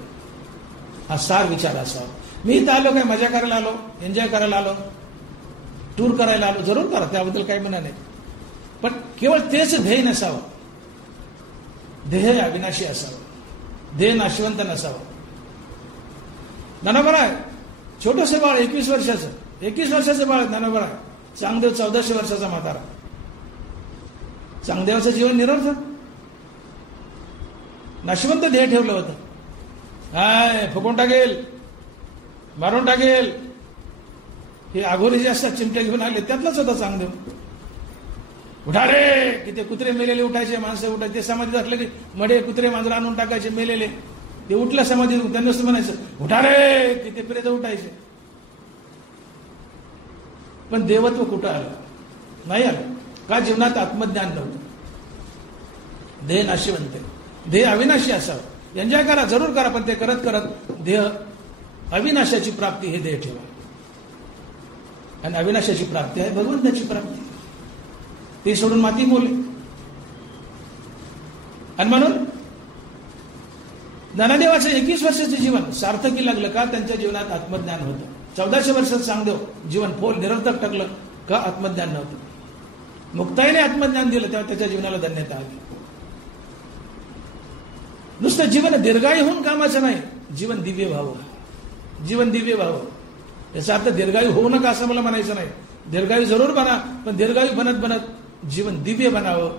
हा सार विचार असावा. मी इथं आलो काय मजा करायला आलो, एन्जॉय करायला आलो, टूर करायला आलो, जरूर करा, त्याबद्दल काही म्हणणं नाही. पण केवळ तेच ध्येय नसावं. ध्येय अविनाशी असावं, ध्येय नाशवंत नसावं. ज्ञानोबा आहे छोटंसं बाळ, 21 वर्षाचं बाळ ज्ञानोबा आहे. चांगदेव 1400 वर्षाचा म्हातारा. चांगदेवाचं जीवन निरर्थक, नाशवंत ध्येय ठेवलं होतं. हाय फुकून टाकेल, मारून टाकेल, हे आघोरी जे असतात चिमट्या घेऊन आले त्यातलाच होता चांगदेव. उठा रे, की ते कुत्रे मेलेले उठायचे, माणसं उठायचे. ते समाधीत असलं की मडे कुत्रे मांजर आणून टाकायचे मेलेले. ते उठलं समाधीत, त्यांना म्हणायचं उठा रे, की ते प्रेत उठायचे. पण देवत्व कुठं आलं? नाही आलं. का? जीवनात आत्मज्ञान नव्हतं. देह नाशिवंत, देह अविनाशी असावं. एन्जॉय करा, जरूर करा, पण ते करत करत देह अविनाशाची प्राप्ती हे देह ठेवा. आणि अविनाशाची प्राप्ती आहे भगवंताची प्राप्ती. ते सोडून माती मोले. आणि म्हणून ज्ञानदेवाचं 21 वर्षाचं जीवन सार्थकी लागलं का? त्यांच्या जीवनात आत्मज्ञान होतं. 1400 वर्षात चांगदेव जीवन फोल निरर्थक टाकलं का? आत्मज्ञान नव्हतं. मुक्ताईने आत्मज्ञान दिलं तेव्हा त्याच्या जीवनाला धन्यता आली. नुसतं जीवन दीर्घायू होऊन कामाचं नाही, जीवन दिव्य व्हावं. जीवन दिव्य व्हावं याचा अर्थ दीर्घायू होऊ नका असं मला म्हणायचं नाही. दीर्घायू जरूर बना, पण दीर्घायू बनत बनत जीवन दिव्य बनावं.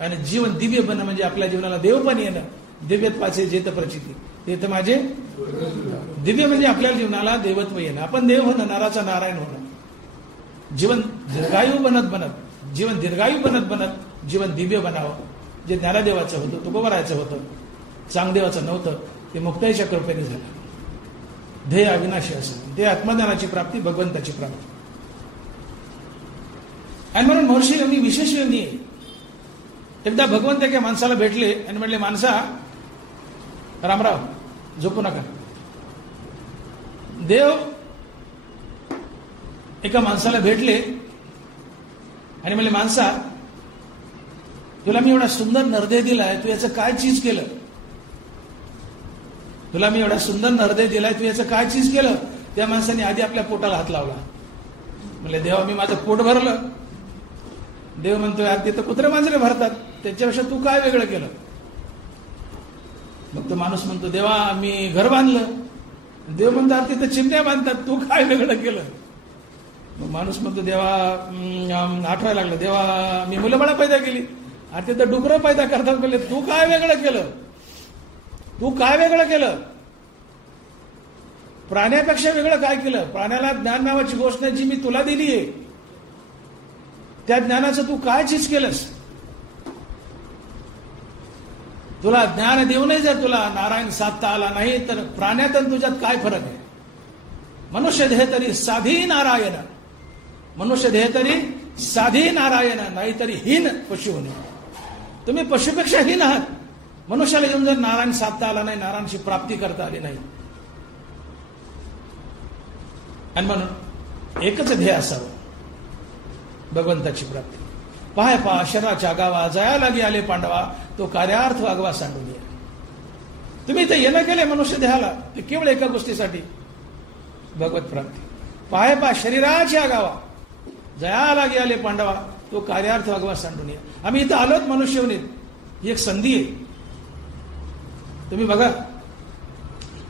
आणि जीवन दिव्य बनणं म्हणजे आपल्या जीवनाला देव पण येणं. दिव्यत्वाचे जेत प्रचिती, ते तर माझे दिव्य म्हणजे आपल्या जीवनाला देवत्व येणं, आपण देव होणं, नराचा नारायण होणं. जीवन दीर्घायू बनत बनत, जीवन दीर्घायू बनत बनत जीवन दिव्य बनावं. जे ज्ञानदेवाचं होतं, तुकोबारायचं होतं, चांगदेवाचं नव्हतं, ते मुक्ताईच्या कृपेने झालं. ध्येय अविनाशी असेल, ते आत्मज्ञानाची प्राप्ती, भगवंताची प्राप्ती. आणि म्हणून महर्षी योनी विशेष योनी आहे. एकदा भगवंत एका माणसाला भेटले आणि म्हणले, माणसा रामराव, झोपू नका. देव एका माणसाला भेटले आणि म्हणले, माणसा तुला मी एवढा सुंदर नरदेह दिलाय, तू याचं काय चीज केलं? तुला मी एवढा सुंदर नरदेह दिलाय, तू याचं काय चीज केलं? त्या माणसाने आधी आपल्या पोटाला हात लावला. म्हणले, देवा मी माझं पोट भरलं. देव म्हणतोय, आज तिथं कुत्रे मांजरे भरतात, त्याच्यापेक्षा तू काय वेगळं केलं? मग तो माणूस म्हणतो, देवा मी घर बांधलं. देव म्हणतो, आज तिथं चिमण्या बांधतात, तू काय वेगळं केलं? मग माणूस म्हणतो, देवा आठवायला लागलं, देवा मी मुलंबाळा पैदा केली, आज तिथं डुकरं पैदा करतात. म्हणले, तू काय वेगळं केलं? तू काय वेगळं केलं? प्राण्यापेक्षा वेगळं काय केलं? प्राण्याला ज्ञान नावाची गोष्ट जी मी तुला दिली आहे, त्या ज्ञानाचं तू काय चीज केलंस? तुला ज्ञान देऊनही जर तुला नारायण साधता आला नाही, तर प्राण्यात आणि तुझ्यात काय फरक आहे? मनुष्य देह तरी साधी नारायण, मनुष्य देह तरी साधी नारायण, नाहीतरी हीन पशु होणे. तुम्ही पशुपेक्षा हीन आहात. मनुष्याला येऊन जर नारायण साधता आला नाही, नारायणची प्राप्ती करता आली नाही. आणि म्हणून एकच ध्येय असावं, भगवंताची प्राप्ती. पाय पा शरीराच्या गावा, जया लागी आले पांडवा, तो कार्यार्थ वागवा सांडून या. तुम्ही इथे येणं केले मनुष्य देहाला, ते केवळ एका गोष्टीसाठी, भगवत प्राप्ती. पाय पा शरीराच्या गावा, जया लागी आले पांडवा, तो कार्यार्थ वागवा सांडून या. आम्ही इथं आलोत मनुष्यवनीत, ही एक संधी आहे. तुम्ही बघा,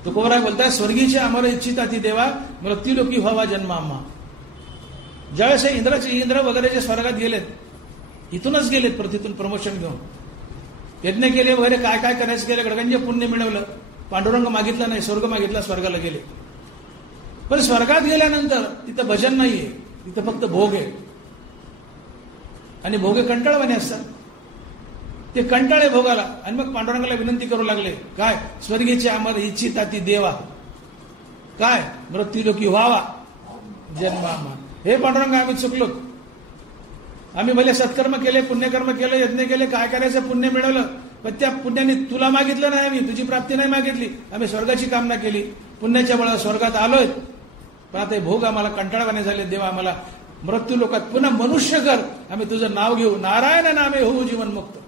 तुकोबाराय बोलताय, स्वर्गीच्या आम्हाला इच्छिता ती देवा, मृत्यूलोकी व्हावा जन्म आम्हा. ज्यावेळेस इंद्र वगैरे जे स्वर्गात गेलेत, इथूनच गेलेत पृथ्वीतून प्रमोशन घेऊन, यज्ञ केले वगैरे काय काय करायचं केलं, गडगंज पुण्य मिळवलं, पांडुरंग मागितला नाही, स्वर्ग मागितला, स्वर्गाला गेले. पण स्वर्गात गेल्यानंतर तिथं भजन नाहीये, तिथं फक्त भोग आहे. आणि भोगे कंटाळवाणे असतात, ते कंटाळे भोगाला. आणि मग पांडुरंगाला विनंती करू लागले, काय स्वर्गीचे आम्हाला इच्छिता ती देवा, काय मृत्यूलोकी व्हावा जन्मामा. हे पांडुरंग आम्ही चुकलो, आम्ही भले सत्कर्म केले, पुण्यकर्म केलं, यज्ञ केले, काय करायचं पुण्य मिळवलं, पण त्या पुण्याने तुला मागितलं नाही, आम्ही तुझी प्राप्ती नाही मागितली, आम्ही स्वर्गाची कामना केली, पुण्याच्या बळावर स्वर्गात आलोय, पण आता हे भोग आम्हाला कंटाळवाने झाले. देवा आम्हाला मृत्यू लोकात पुन्हा मनुष्य कर, आम्ही तुझं नाव घेऊ, नारायण नामे होऊ जीवनमुक्त.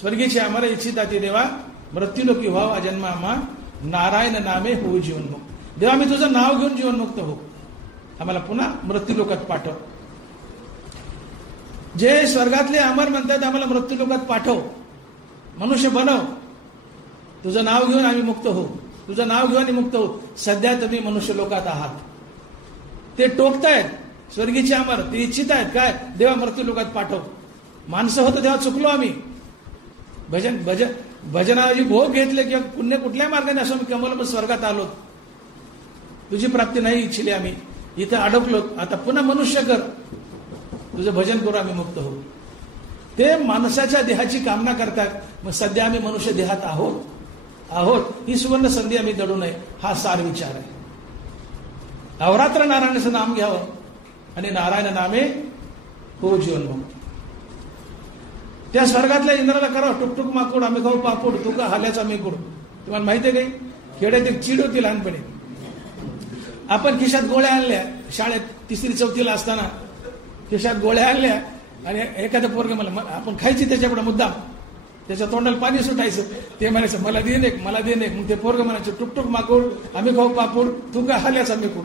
स्वर्गीचे आम्हाला इच्छिता ती देवा, मृत्यूलोकी व्हावा जन्म आम्हा, नारायण नामे होऊ जीवनमुक्त. देवा आम्ही तुझं नाव घेऊन जीवनमुक्त होऊ, आम्हाला पुन्हा मृत्यू लोकात पाठव. जे स्वर्गातले अमर म्हणतात आम्हाला मृत्यू लोकात पाठव, मनुष्य बनव, तुझं नाव घेऊन आम्ही मुक्त होऊ, तुझं नाव घेऊन आम्ही मुक्त होऊ. सध्या तुम्ही मनुष्य लोकात आहात, ते टोकतायत स्वर्गीचे अमर, ते इच्छित आहेत काय देवा मृत्यू लोकात पाठव. माणसं होतं तेव्हा चुकलो आम्ही, भजनाऐवजी भोग घेतले किंवा पुण्य कुठल्याही मार्गाने असो मी कमवलं, स्वर्गात आलो, तुझी प्राप्ती नाही इच्छिली, आम्ही इथं अडकलो, आता पुन्हा मनुष्य कर, तुझं भजन करू, आम्ही मुक्त होऊ. ते माणसाच्या देहाची कामना करतात. मग सध्या आम्ही मनुष्य देहात आहोत, ही सुवर्ण संधी आम्ही दडू नये, हा सार विचार आहे. अवरात्र नारायणाचं नाम घ्यावं आणि नारायण नामे हो जीवनमुक्त. त्या स्वर्गातल्या इंद्राला करा टुकटुक माकूड, आम्ही खाऊ पापूड, तू का हाल्याचा मेकूड. तुम्हाला माहिती आहे काही, खेड्यात एक चीड होती लहानपणी, आपण खिशात गोळ्या आणल्या, शाळेत 3री-4थीला असताना खिशात गोळ्या आणल्या, आणि एखादं पोरगे मला आपण खायची त्याच्याकडे मुद्दाम, त्याच्या तोंडाला पाणी सुटायचं, ते म्हणायचं मला दे एक, मला दे एक. मग ते पोरगे म्हणायचं टुकटुक माकूड, आम्ही खाऊ पापूड, तू का हाल्याचा मेकूड.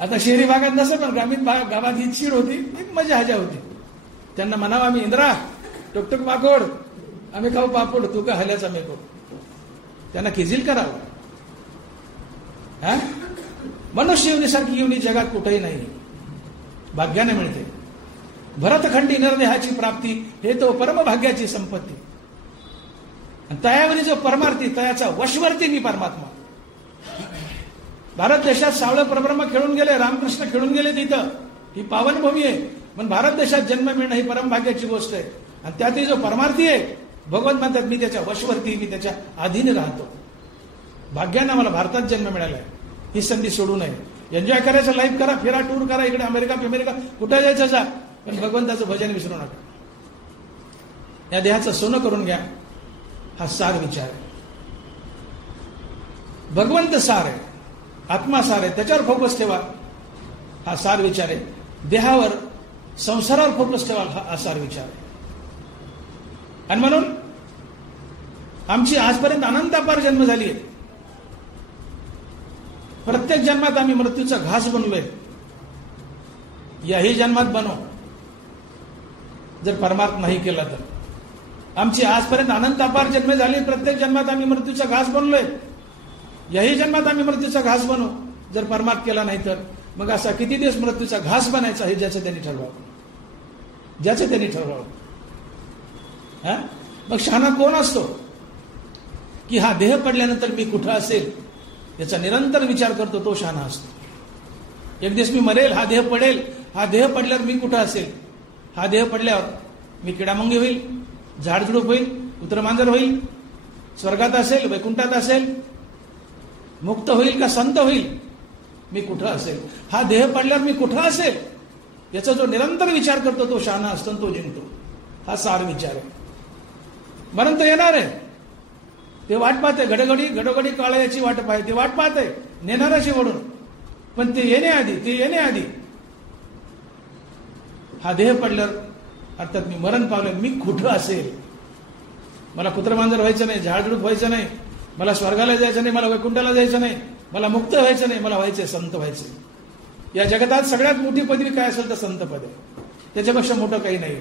आता शहरी भागात नसं, पण ग्रामीण गावात ही चीड होती, एक मजा हजा होती. त्यांना म्हणावं आम्ही इंद्रा टुकटुक माकोड, आम्ही खाऊ पापूड, तू का हल्याचा मेकूड. त्यांना खिजील करावं. मनुष्य येवनीसारखी येवनी जगात कुठेही नाही, भाग्याने मिळते. भरतखंडी निर्देहाची प्राप्ती हे तो परमभाग्याची संपत्ती. तयावरी जो परमार्थी, तयाचा वशवर्ती मी परमात्मा. भारत देशात सावळं परब्रह्म खेळून गेले, रामकृष्ण खेळून गेले तिथं, ही पावनभूमी आहे. पण भारत देशात जन्म मिळणं ही परमभाग्याची गोष्ट आहे. आणि त्यातही जो परमार्थी आहे, भगवंत म्हणतात मी त्याच्या वशवर्ती, मी त्याच्या अधीन राहतो. भाग्यानं मला भारतात जन्म मिळालाय, ही संधी सोडू नये. एन्जॉय करायचं, लाईफ करा, फिरा, टूर करा, इकडे अमेरिका कुठे जायचं जा, पण भगवंताचं भजन विसरू नका. या देहाचं सोनं करून घ्या, हा सार विचार आहे. भगवंत सार आहे, आत्मा सार आहे, त्याच्यावर फोकस ठेवा, हा सार विचार आहे. देहावर, संसारावर फोकस ठेवा, हा सार विचार आहे. आणि म्हणून आमची आजपर्यंत अनंतापार जन्म झाली आहे. प्रत्येक जन्मात आम्ही मृत्यूचा घास बनलोय. याही जन्मात बनव, जर परमार्थ नाही केला तर. आमची आजपर्यंत अनंतापार जन्म झाली, प्रत्येक जन्मात आम्ही मृत्यूचा घास बनलोय. याही जन्मात आम्ही मृत्यूचा घास बनवू, जर परमार्थ केला नाही तर. मग असा किती दिवस मृत्यूचा घास बनायचा हे ज्याचं त्यांनी ठरवावं, ज्याचं त्यांनी ठरवावं. मग शहाणा कोण असतो की हा देह पडल्यानंतर मी कुठं असेल याचा निरंतर विचार करतो, तो शहाणा असतो. एक दिवस मी मरेल, हा देह पडेल, हा देह पडल्यावर मी कुठं असेल, हा देह पडल्यावर मी किडामुंगी होईल, झाडझुडूप होईल, कुत्रमांजर होईल, स्वर्गात असेल, वैकुंठात असेल, मुक्त होईल का संत होईल, मी कुठं असेल, हा देह पडल्यावर मी कुठं असेल याचा जो निरंतर विचार करतो तो शहाणा असतो, तो जिंकतो. हा सार विचार आहे. मरण तर येणार आहे, ते वाट पाहते, घडोघडी काळाची वाट पाहते, ते वाट पाहते नेणाराची वडून. पण ते येण्याआधी हा देह पडल्यावर, अर्थात मी मरण पावलं, मी कुठं असेल. मला कुत्रमांजर व्हायचं नाही, झाडझुडूप व्हायचं नाही, मला स्वर्गाला जायचं नाही, मला वैकुंठाला जायचं नाही, मला मुक्त व्हायचं नाही, मला व्हायचंय संत व्हायचंय. या जगतात सगळ्यात मोठी पदवी काय असेल तर संत पद आहे, त्याच्यापेक्षा मोठं काही नाही.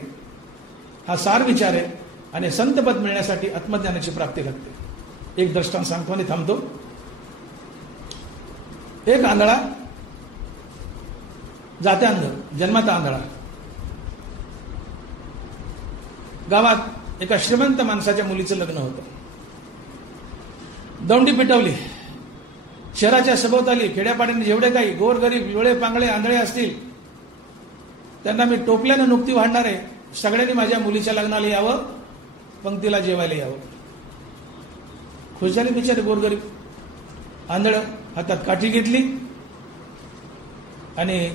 हा सार विचार आहे. आणि संतपद मिळण्यासाठी आत्मज्ञानाची प्राप्ती लागते. एक दृष्टांत सांगतो आणि थांबतो. एक आंधळा जाते अंध, जन्माचा आंधळा. गावात एका श्रीमंत माणसाच्या मुलीचं लग्न होतं. दौंडी पिटवली. शहराच्या सभोवताली खेड्यापाड्याने जेवढे काही गोरगरीब लोळे पांगळे आंधळे असतील त्यांना मी टोपल्यानं नुकती वाढणार आहे, सगळ्यांनी माझ्या मुलीच्या लग्नाला यावं, पंक्तीला जेवायला यावं. खुश झाले बिचारे गोरगरीब. आंधळ हातात काठी घेतली आणि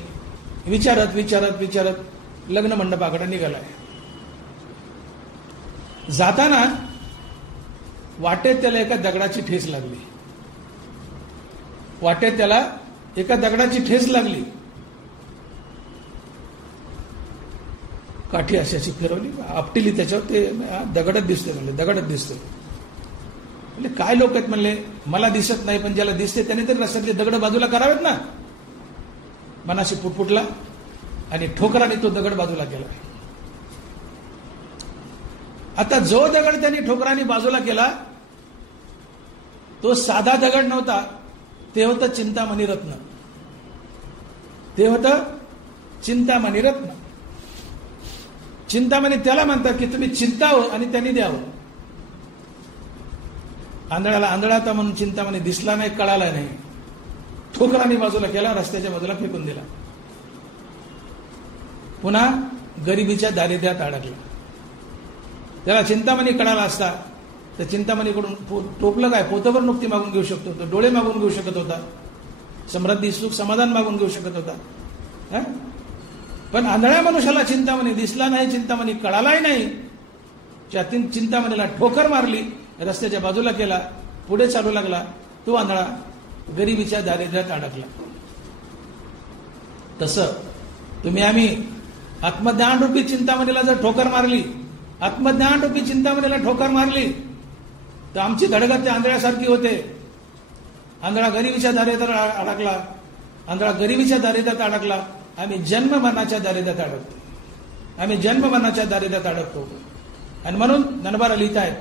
विचारत विचारत विचारत लग्न मंडपाकडे निघालाय. जाताना वाटेत त्याला एका दगडाची ठेस लागली. वाटेत त्याला एका दगडाची ठेस लागली. काठी अशी फिरवली, आपटिली त्याच्यावर, ते दगडच दिसतोय म्हणले, दगडच दिसतोय. म्हणजे काय लोक आहेत म्हणले, मला दिसत नाही पण ज्याला दिसते त्याने तरी रस्त्यातले दगड बाजूला करावेत ना. मनाशी पुटपुटला आणि ठोकराने तो दगड बाजूला केला. आता जो दगड त्यांनी ठोकराने बाजूला केला तो साधा दगड नव्हता, ते होतं चिंतामणी रत्न. ते होतं चिंतामणी रत्न. चिंतामणी त्याला म्हणतात की तुम्ही चिंतावं आणि त्यांनी द्यावं. आंधळ्याला आंधळाता म्हणून चिंतामणी दिसला नाही, कळाला नाही. ठोकराने बाजूला केला, रस्त्याच्या बाजूला फेकून दिला. पुन्हा गरिबीच्या दारिद्र्यात अडकला. त्याला चिंतामणी कळाला असता तर चिंतामणीकडून टोपलं काय, पोतभर नुकती मागून घेऊ शकतो होता, डोळे मागून घेऊ शकत होता, समृद्धी सुख समाधान मागून घेऊ शकत होता. पण आंधळ्या मनुष्याला चिंतामणी दिसला नाही, चिंतामणी कळालाही नाही. चिंतामणीला ठोकर मारली, रस्त्याच्या बाजूला केला, पुढे चालू लागला. तो आंधळा गरिबीच्या दारिद्र्यात अडकला. तसं तुम्ही आम्ही आत्मज्ञान रूपी चिंतामणीला जर ठोकर मारली, आत्मज्ञान रूपी चिंतामणीला ठोकर मारली तर आमची धडगत त्या आंधळ्यासारखी होते. आंधळा गरिबीच्या दारिद्र्यात अडकला, आंधळा गरिबीच्या दारिद्र्यात अडकला. आम्ही जन्ममरणाच्या दारिद्र्यात अडकतो. आम्ही जन्ममरणाच्या दारिद्र्यात अडकतो. आणि म्हणून ननबारा लिहित आहेत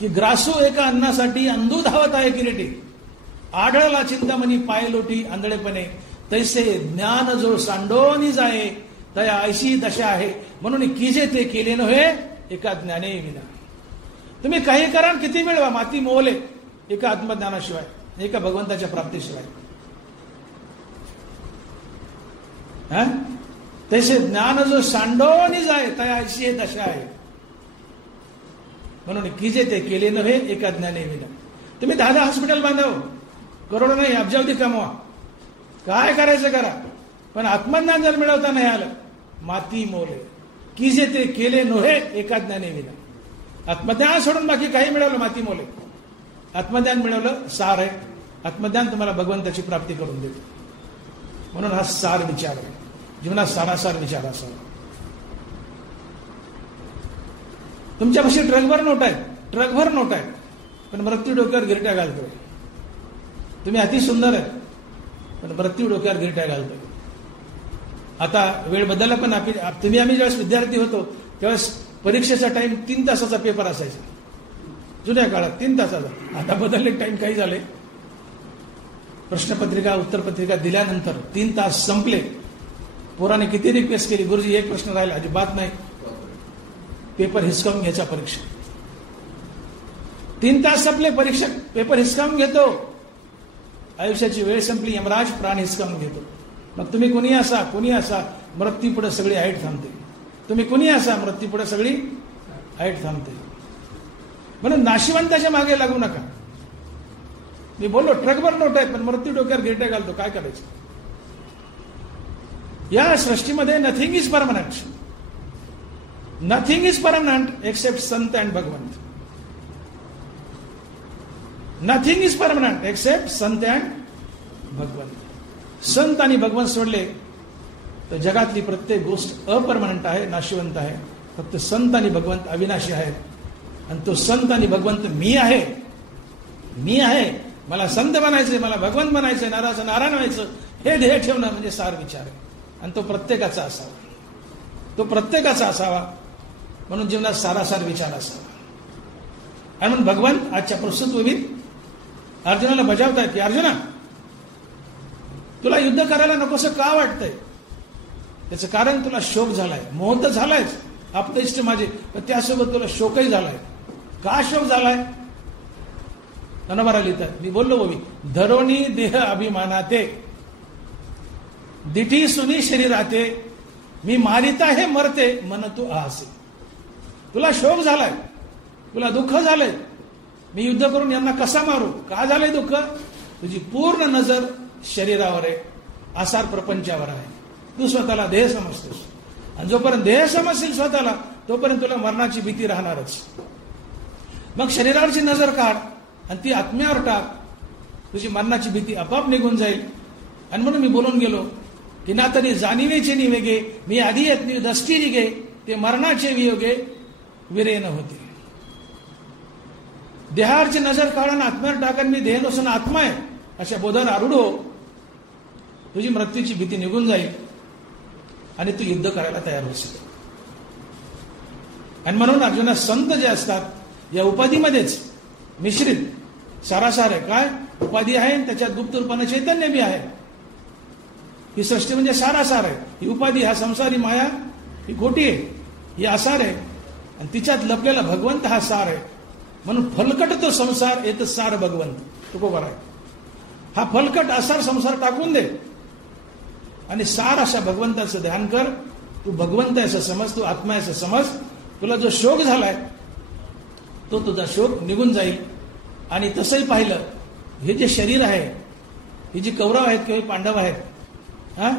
की ग्रासू एका अन्नासाठी अंधू धावत आहे किरीटी, आढळला चिंतामणी पायलोटी आंधळेपणे, तैसे ज्ञान जो सांडोनी जाये तया ऐशी दशा आहे, म्हणून किजे ते केले नव्हे एका ज्ञाने विना. तुम्ही काही करा, किती मिळवा, माती मोले एका आत्मज्ञानाशिवाय, एका भगवंताच्या प्राप्तीशिवाय. तैसे ज्ञान जो सांडोनी जाय तया ऐशी दशा आहे, म्हणून किजे ते केले नव्हे एका ज्ञाने विना. तुम्ही 10 हॉस्पिटल बांधाव, करोडो नाही अब्जावधी कमवा, काय करायचं करा, पण आत्मज्ञान जर मिळवता नाही आलं, माती मोले किजे ते केले नव्हे एका ज्ञाने विना. आत्मज्ञान सोडून बाकी काही मिळवलं माती मोले. आत्मज्ञान मिळवलं सार आहे. आत्मज्ञान तुम्हाला भगवंताची प्राप्ती करून देतो. म्हणून हा सार विचार आहे. जीवनात सारासार विचार असावा. तुमच्यापाशी ट्रकभर नोट आहेत, ट्रकभर नोट आहेत, पण मृत्यू डोक्यावर गिरट्या घालतोय. तुम्ही अति सुंदर आहेत पण मृत्यू डोक्यावर गिरट्या घालतोय. आता वेळ बदलला, पण तुम्ही आम्ही ज्यावेळेस विद्यार्थी होतो त्यावेळेस परीक्षेचा टाइम 3 तासाचा पेपर असायचा. जुन्या काळात 3 तासाचा. आता बदलले टाइम, काही झाले. प्रश्नपत्रिका उत्तरपत्रिका दिल्यानंतर 3 तास संपले. पोराने किती रिक्वेस्ट केली, गुरुजी एक प्रश्न राहिला, अजिबात नाही, पेपर हिसकावून घ्यायचा परीक्षा. 3 तास संपले, परीक्षा पेपर हिसकावून घेतो. आयुष्याची वेळ संपली, यमराज प्राण हिसकावून घेतो. मग तुम्ही कोणी असा मृत्यू पुढे सगळी हाईट थांबते. तुम्ही कोणी असा, मृत्यू पुढे सगळी हाईट थांबते. म्हणून नाशिवंताच्या मागे लागू नका. मी बोललो ट्रकभर नोट आहे पण मृत्यू डोक्यावर गिरट्या घालतो, काय करायचं. या सृष्टीमध्ये nothing is permanent. Nothing is permanent except संत अँड भगवंत. नथिंग इज परमनंट एक्सेप्ट संत अँड भगवंत. संत आणि भगवंत सोडले तर जगातली प्रत्येक गोष्ट अपरमनंट आहे, नाशिवंत आहे. फक्त संत आणि भगवंत अविनाशी आहेत. आणि तो संत आणि भगवंत मी आहे. मी आहे, मला संत बनायचंय, मला भगवंत बनायचंय, नारायण व्हायचं, हे ध्येय ठेवणं म्हणजे सार विचार आहे. आणि तो प्रत्येकाचा असावा. तो प्रत्येकाचा असावा. म्हणून जीवनात सारासार विचार असावा. आणि म्हणून भगवान आजच्या प्रस्तुत अर्जुनाला बजावतायत की अर्जुना, तुला युद्ध करायला नकोसं का वाटतंय. त्याचं कारण तुला शोक झालाय, मोह तर झालायच, आपलं माझे, पण त्यासोबत तुला शोकही झालाय. का शोक झालाय? नवरा लिहितात, मी बोललो बोवी, धरोणी देह अभिमानाते दिठी सुनी शरीराते, मी मारिता हे मरते मन तू आसे. तुला शोक झालाय, तुला दुःख झालंय, मी युद्ध करून यांना कसा मारू? का झालंय दुःख? तुझी पूर्ण नजर शरीरावर आहे, आसार प्रपंचावर आहे. तू स्वतःला देह समजतोस, आणि जोपर्यंत देह समजशील स्वतःला तोपर्यंत तुला मरणाची भीती राहणारच. मग शरीरावरची नजर काढ आणि ती आत्म्यावर टाक, तुझी मरणाची भीती आपोआप निघून जाईल. आणि म्हणून मी बोलून गेलो की ना तरी जाणीवेचे निवेगे मी आधी येत दष्टी निघे, ते मरणाचे वियोगे विरेन होते. देहावरची नजर काढून आत्म्यावर टाकून मी देह नसून आत्मा आहे अशा बोधावर आरूढ हो, तुझी मृत्यूची भीती निघून जाईल आणि तू युद्ध करायला तयार होशील. आणि म्हणून अर्जुना, संत जे असतात या उपाधीमध्येच मिश्रित सारासार आहे. काय उपाधी आहे, त्याच्यात गुप्त रूपानं चैतन्य बी आहे. ही सृष्टी म्हणजे सारासार आहे. ही उपाधी, हा संसारी माया ही खोटी आहे, ही आसार आहे, आणि तिच्यात लपलेला भगवंत हा सार आहे. म्हणून फलकट तो संसार येत सार भगवंत तुकोबर आहे. हा फलकट आसार संसार टाकून दे आणि सार अशा भगवंताचं ध्यान कर. तू भगवंत आहे असं समज, तू आत्मा आहे असं समज. तुला जो शोक झालाय तो तुझा शोक निघून जाईल. आणि तसंही पाहिलं, हे जे शरीर आहे, ही जी कौरव आहेत किंवा पांडव आहेत, हा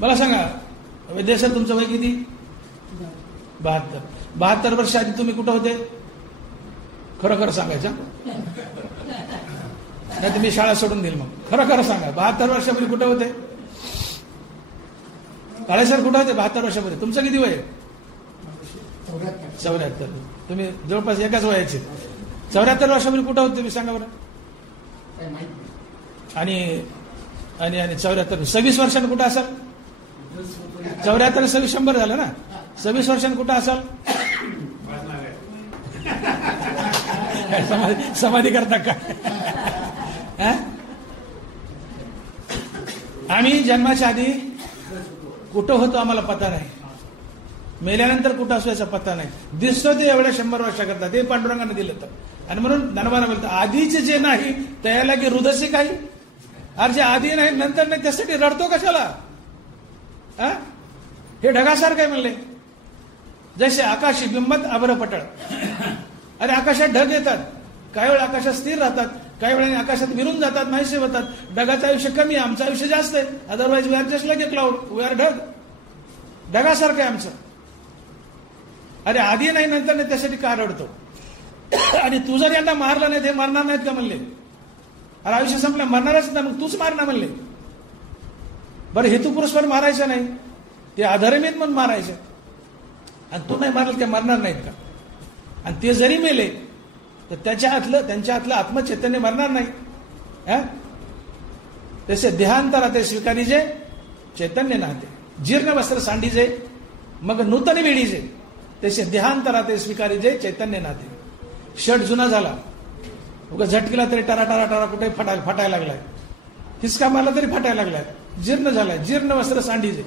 मला सांगा वैद्यसर तुमचं वय किती? 72 वर्ष आधी तुम्ही कुठं होते? खरं खरं सांगायचं, नाही तर मी शाळा सोडून देईल. मग खरं खरं सांगा, 72 वर्षापूर्वी कुठे होते? काळेसर कुठे होते 72 वर्षापूर्वी? तुमचं किती वय? 74. तुम्ही जवळपास एकाच वयाचे. 74 वर्षापूर्वी कुठं होते तुम्ही सांगा बरं? आणि आणि आणि 74 26 वर्षांनी कुठं असाल? 74 26 100 झालं ना. 26 वर्षांनी कुठं असाल? समाधी करता का? आम्ही जन्माच्या आधी कुठं होतो आम्हाला पता नाही, मेल्यानंतर कुठं असतो याचा पत्ता नाही. दिसतो ते एवढ्या 100 वर्षाकरता, ते पांडुरंगाने दिलं तर. आणि म्हणून ज्ञानोबांना बोलतं, आधीचे जे नाही त्याला की हृदयचे काही, अरे जे आधी नाही नंतर नाही त्यासाठी रडतो कशाला? हे ढगासारखं आहे म्हणले. जसे आकाशी बिंबत आभ्रपटळ. अरे आकाशात ढग येतात, काही वेळा आकाशात स्थिर राहतात, काही वेळाने आकाशात विरून जातात, नाहीसे होतात. ढगाचं आयुष्य कमी आहे, आमचं आयुष्य जास्त आहे. Otherwise we are just like a cloud, we are ढग. ढगासारखं आहे आमचं. अरे आधी नाही नंतर नाही त्यासाठी का रडतो? आणि तू जर यांना मारला नाही ते मारणार नाहीत का म्हणले? अरे आयुष्य संपलं, मारणारच ना, मग तूच मारणार म्हणले. बरं हेतू पुरस्पर मारायचं नाही, ते अधर्मीत म्हणून मारायचं. आणि तू नाही मारलं ते मारणार नाहीत का? आणि ते जरी मेले तर त्यांच्या हातलं आत्मचैतन्य मरणार नाही. तसे देहांतरा ते स्वीकारीजे चैतन्य नाते. जीर्ण वस्त्र सांडीजे मग नूतन वेळीजे, तसे देहांतरा ते स्वीकारीजे चैतन्य नाते. शर्ट जुना झाला, उगा झटकीला तरी टारा टारा टारा कुठे फटायला लागलाय, हिसका मारला तरी फाटायला लागलाय. जीर्ण झालाय, जीर्ण वस्त्र सांडीजे,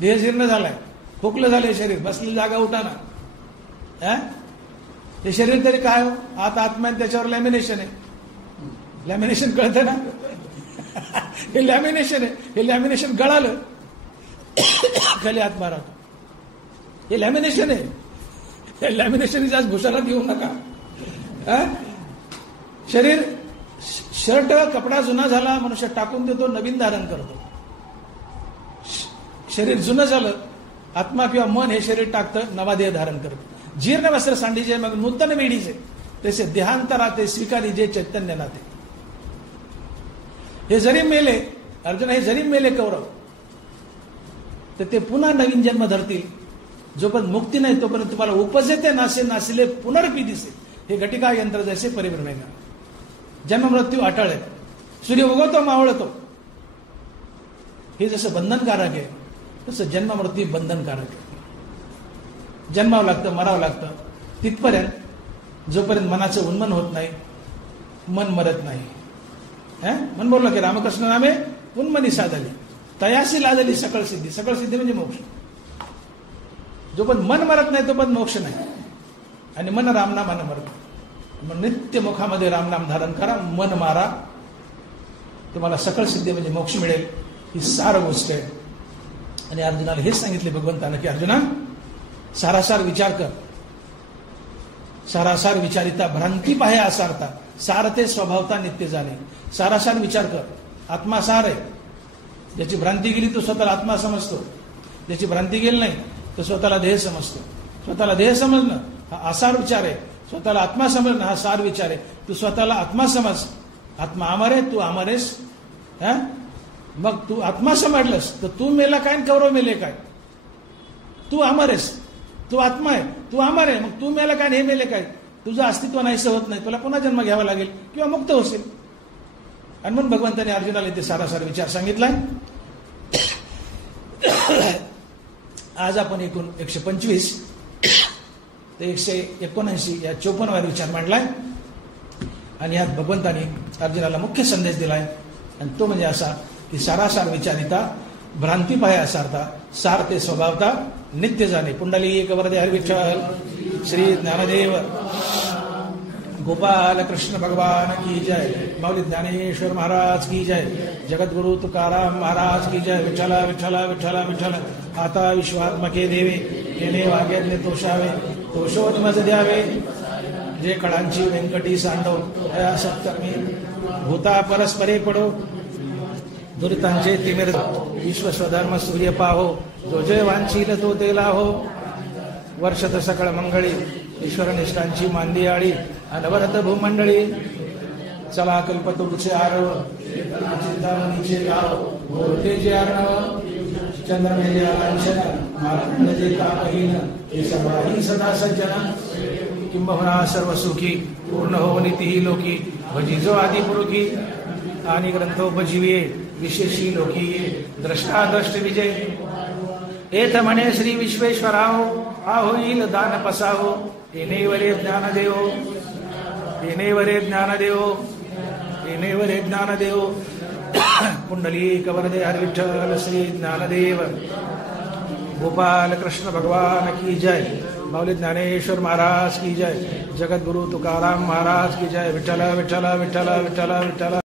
देह जीर्ण झालाय, खोकलं झालंय शरीर, बसलेली जागा उठाना. हे शरीर तरी काय हो? आता आत्मा त्याच्यावर लॅमिनेशन आहे. लॅमिनेशन कळतं ना? हे लॅमिनेशन आहे. हे लॅमिनेशन गळालं खाली आत्मा राहतो. हे लॅमिनेशन आहे. हे लॅमिनेशन आज भुसारात घेऊ नका. शरीर, शर्ट कपडा जुना झाला, मनुष्य टाकून देतो, नवीन धारण करतो. शरीर जुनं झालं, आत्मा किंवा मन हे शरीर टाकतं, नवा देह धारण करतं. जीर्ण वस्त्र सांडीजे मग नूतन वेडीचे, तसे देहांतरा ते स्वीकारीजे चैतन्य नाते. हे जरी मेले अर्जुन, हे जरी मेले कौरव, तर ते पुन्हा नवीन जन्म धरतील. जोपर्यंत मुक्ती नाही तोपर्यंत तुम्हाला उपजे ते नासे नासिले पुनरपी दिसे. हे घटिका यंत्र जैसे परिभ्रमेना. जन्म मृत्यू अटळ आहे. सूर्य उगवतो मावळतो. हे जसं बंधनकारक आहे तसं जन्म मृत्यू बंधनकारक आहे. जन्मावं लागतं, मरावं लागतं. तिथपर्यंत जोपर्यंत मनाचं उन्मन होत नाही, मन मरत नाही. मन बोललं की रामकृष्ण नामे उन्मनी साधली. तयासी लादली सकळ सिद्धी. सकळ सिद्धी म्हणजे मोक्ष. जो पण मन मरत नाही तो पण मोक्ष नाही. आणि मन रामनामानं मरत. मग नित्य मुखामध्ये रामनाम धारण करा, मन मारा, तुम्हाला सकळ सिद्धी म्हणजे मोक्ष मिळेल. ही सार गोष्ट आहे. आणि अर्जुनाला हेच सांगितले भगवंतानं की अर्जुना, सारासार विचार कर. सारासार विचारिता भ्रांती पाहे आसारता, सार ते स्वभावता नित्य जाणे. सारासार विचार कर. आत्मा सार आहे. ज्याची भ्रांती गेली तो स्वतःला आत्मा समजतो. ज्याची भ्रांती गेली नाही तो स्वतःला देह समजतो. स्वतःला देह समजणं हा आसार विचार आहे. स्वतःला आत्मा समजणं हा सार विचार आहे. तू स्वतःला आत्मा समज. आत्मा अमर आहे, तू अमर आहेस. मग तू आत्मा समजलंस तर तू मेला काय आणि कौरव मेले काय? तू अमर आहेस, तू आत्मा आहे, तू अमर आहे. मग तू मेला काय आणि हे मेले काय? तुझं अस्तित्व नाहीसं होत नाही. तुला पुन्हा जन्म घ्यावा लागेल किंवा मुक्त होशील. आणि म्हणून भगवंताने अर्जुनाला इथे सारासार विचार सांगितलाय. आज आपण एकूण 125 ते 179 या 54व्या विचार मांडलाय. आणि यात भगवंताने अर्जुनाला मुख्य संदेश दिलाय. आणि तो म्हणजे असा की सारासार विचारिता भ्रांती पाहे असारता, सार ते स्वभावता नित्य जाणे. पुंडलिक वरदे हरी विठ्ठल. श्री ज्ञानदेव गोपाल कृष्ण भगवान की जय. माऊली ज्ञानेश्वर महाराज की जय. जगद्गुरु तुकाराम महाराज की जय. विठ्ठला विठ्ठला विठ्ठला विठ्ठल. आता विश्वात्मके देवे, येणे वाग्यज्ञ तोषावे, तोषोज मज द्यावे. जे कळांची व्यंकटी सांडो, या सप्तमी भूता परस्परे पडो. दुरितांचे तिमिर विश्व स्वधर्म सूर्य पाहो. जो जय वांछील तो तेला हो. वर्षत सकळ मंगळी ईश्वर निष्ठांची मांदी आळी. अनवरत भूमंडळी चला कल्पतरुचे आरव. चिंतामणीचे गाव बोलते जे आरणव. चंद्रमेजे लांछन मालंड जे तापहीन. हे सर्वाही सदा सज्जन. किंबहुना सर्व सुखी पूर्ण हो नीतीही लोकी. भजिजो आदि पुरुखी आणि ग्रंथोपजीवे विशेषी लोकी. द्रष्टा दृष्ट विजय एथ म्हणे श्री विश्वेश्वराहो. हा होईल दान पसाहो. येणे वरे ज्ञान देवो, येणे वरे ज्ञान देवो, येणे वरे ज्ञान देवो. पुंडलिक वरदे हरी विठ्ठल. श्री ज्ञानदेव गोपाल कृष्ण भगवान की जय. माऊली ज्ञानेश्वर महाराज की जय. जगद्गुरु तुकाराम महाराज की जय. विठ्ठल विठ्ठल विठ्ठल विठ्ठल विठ्ठल.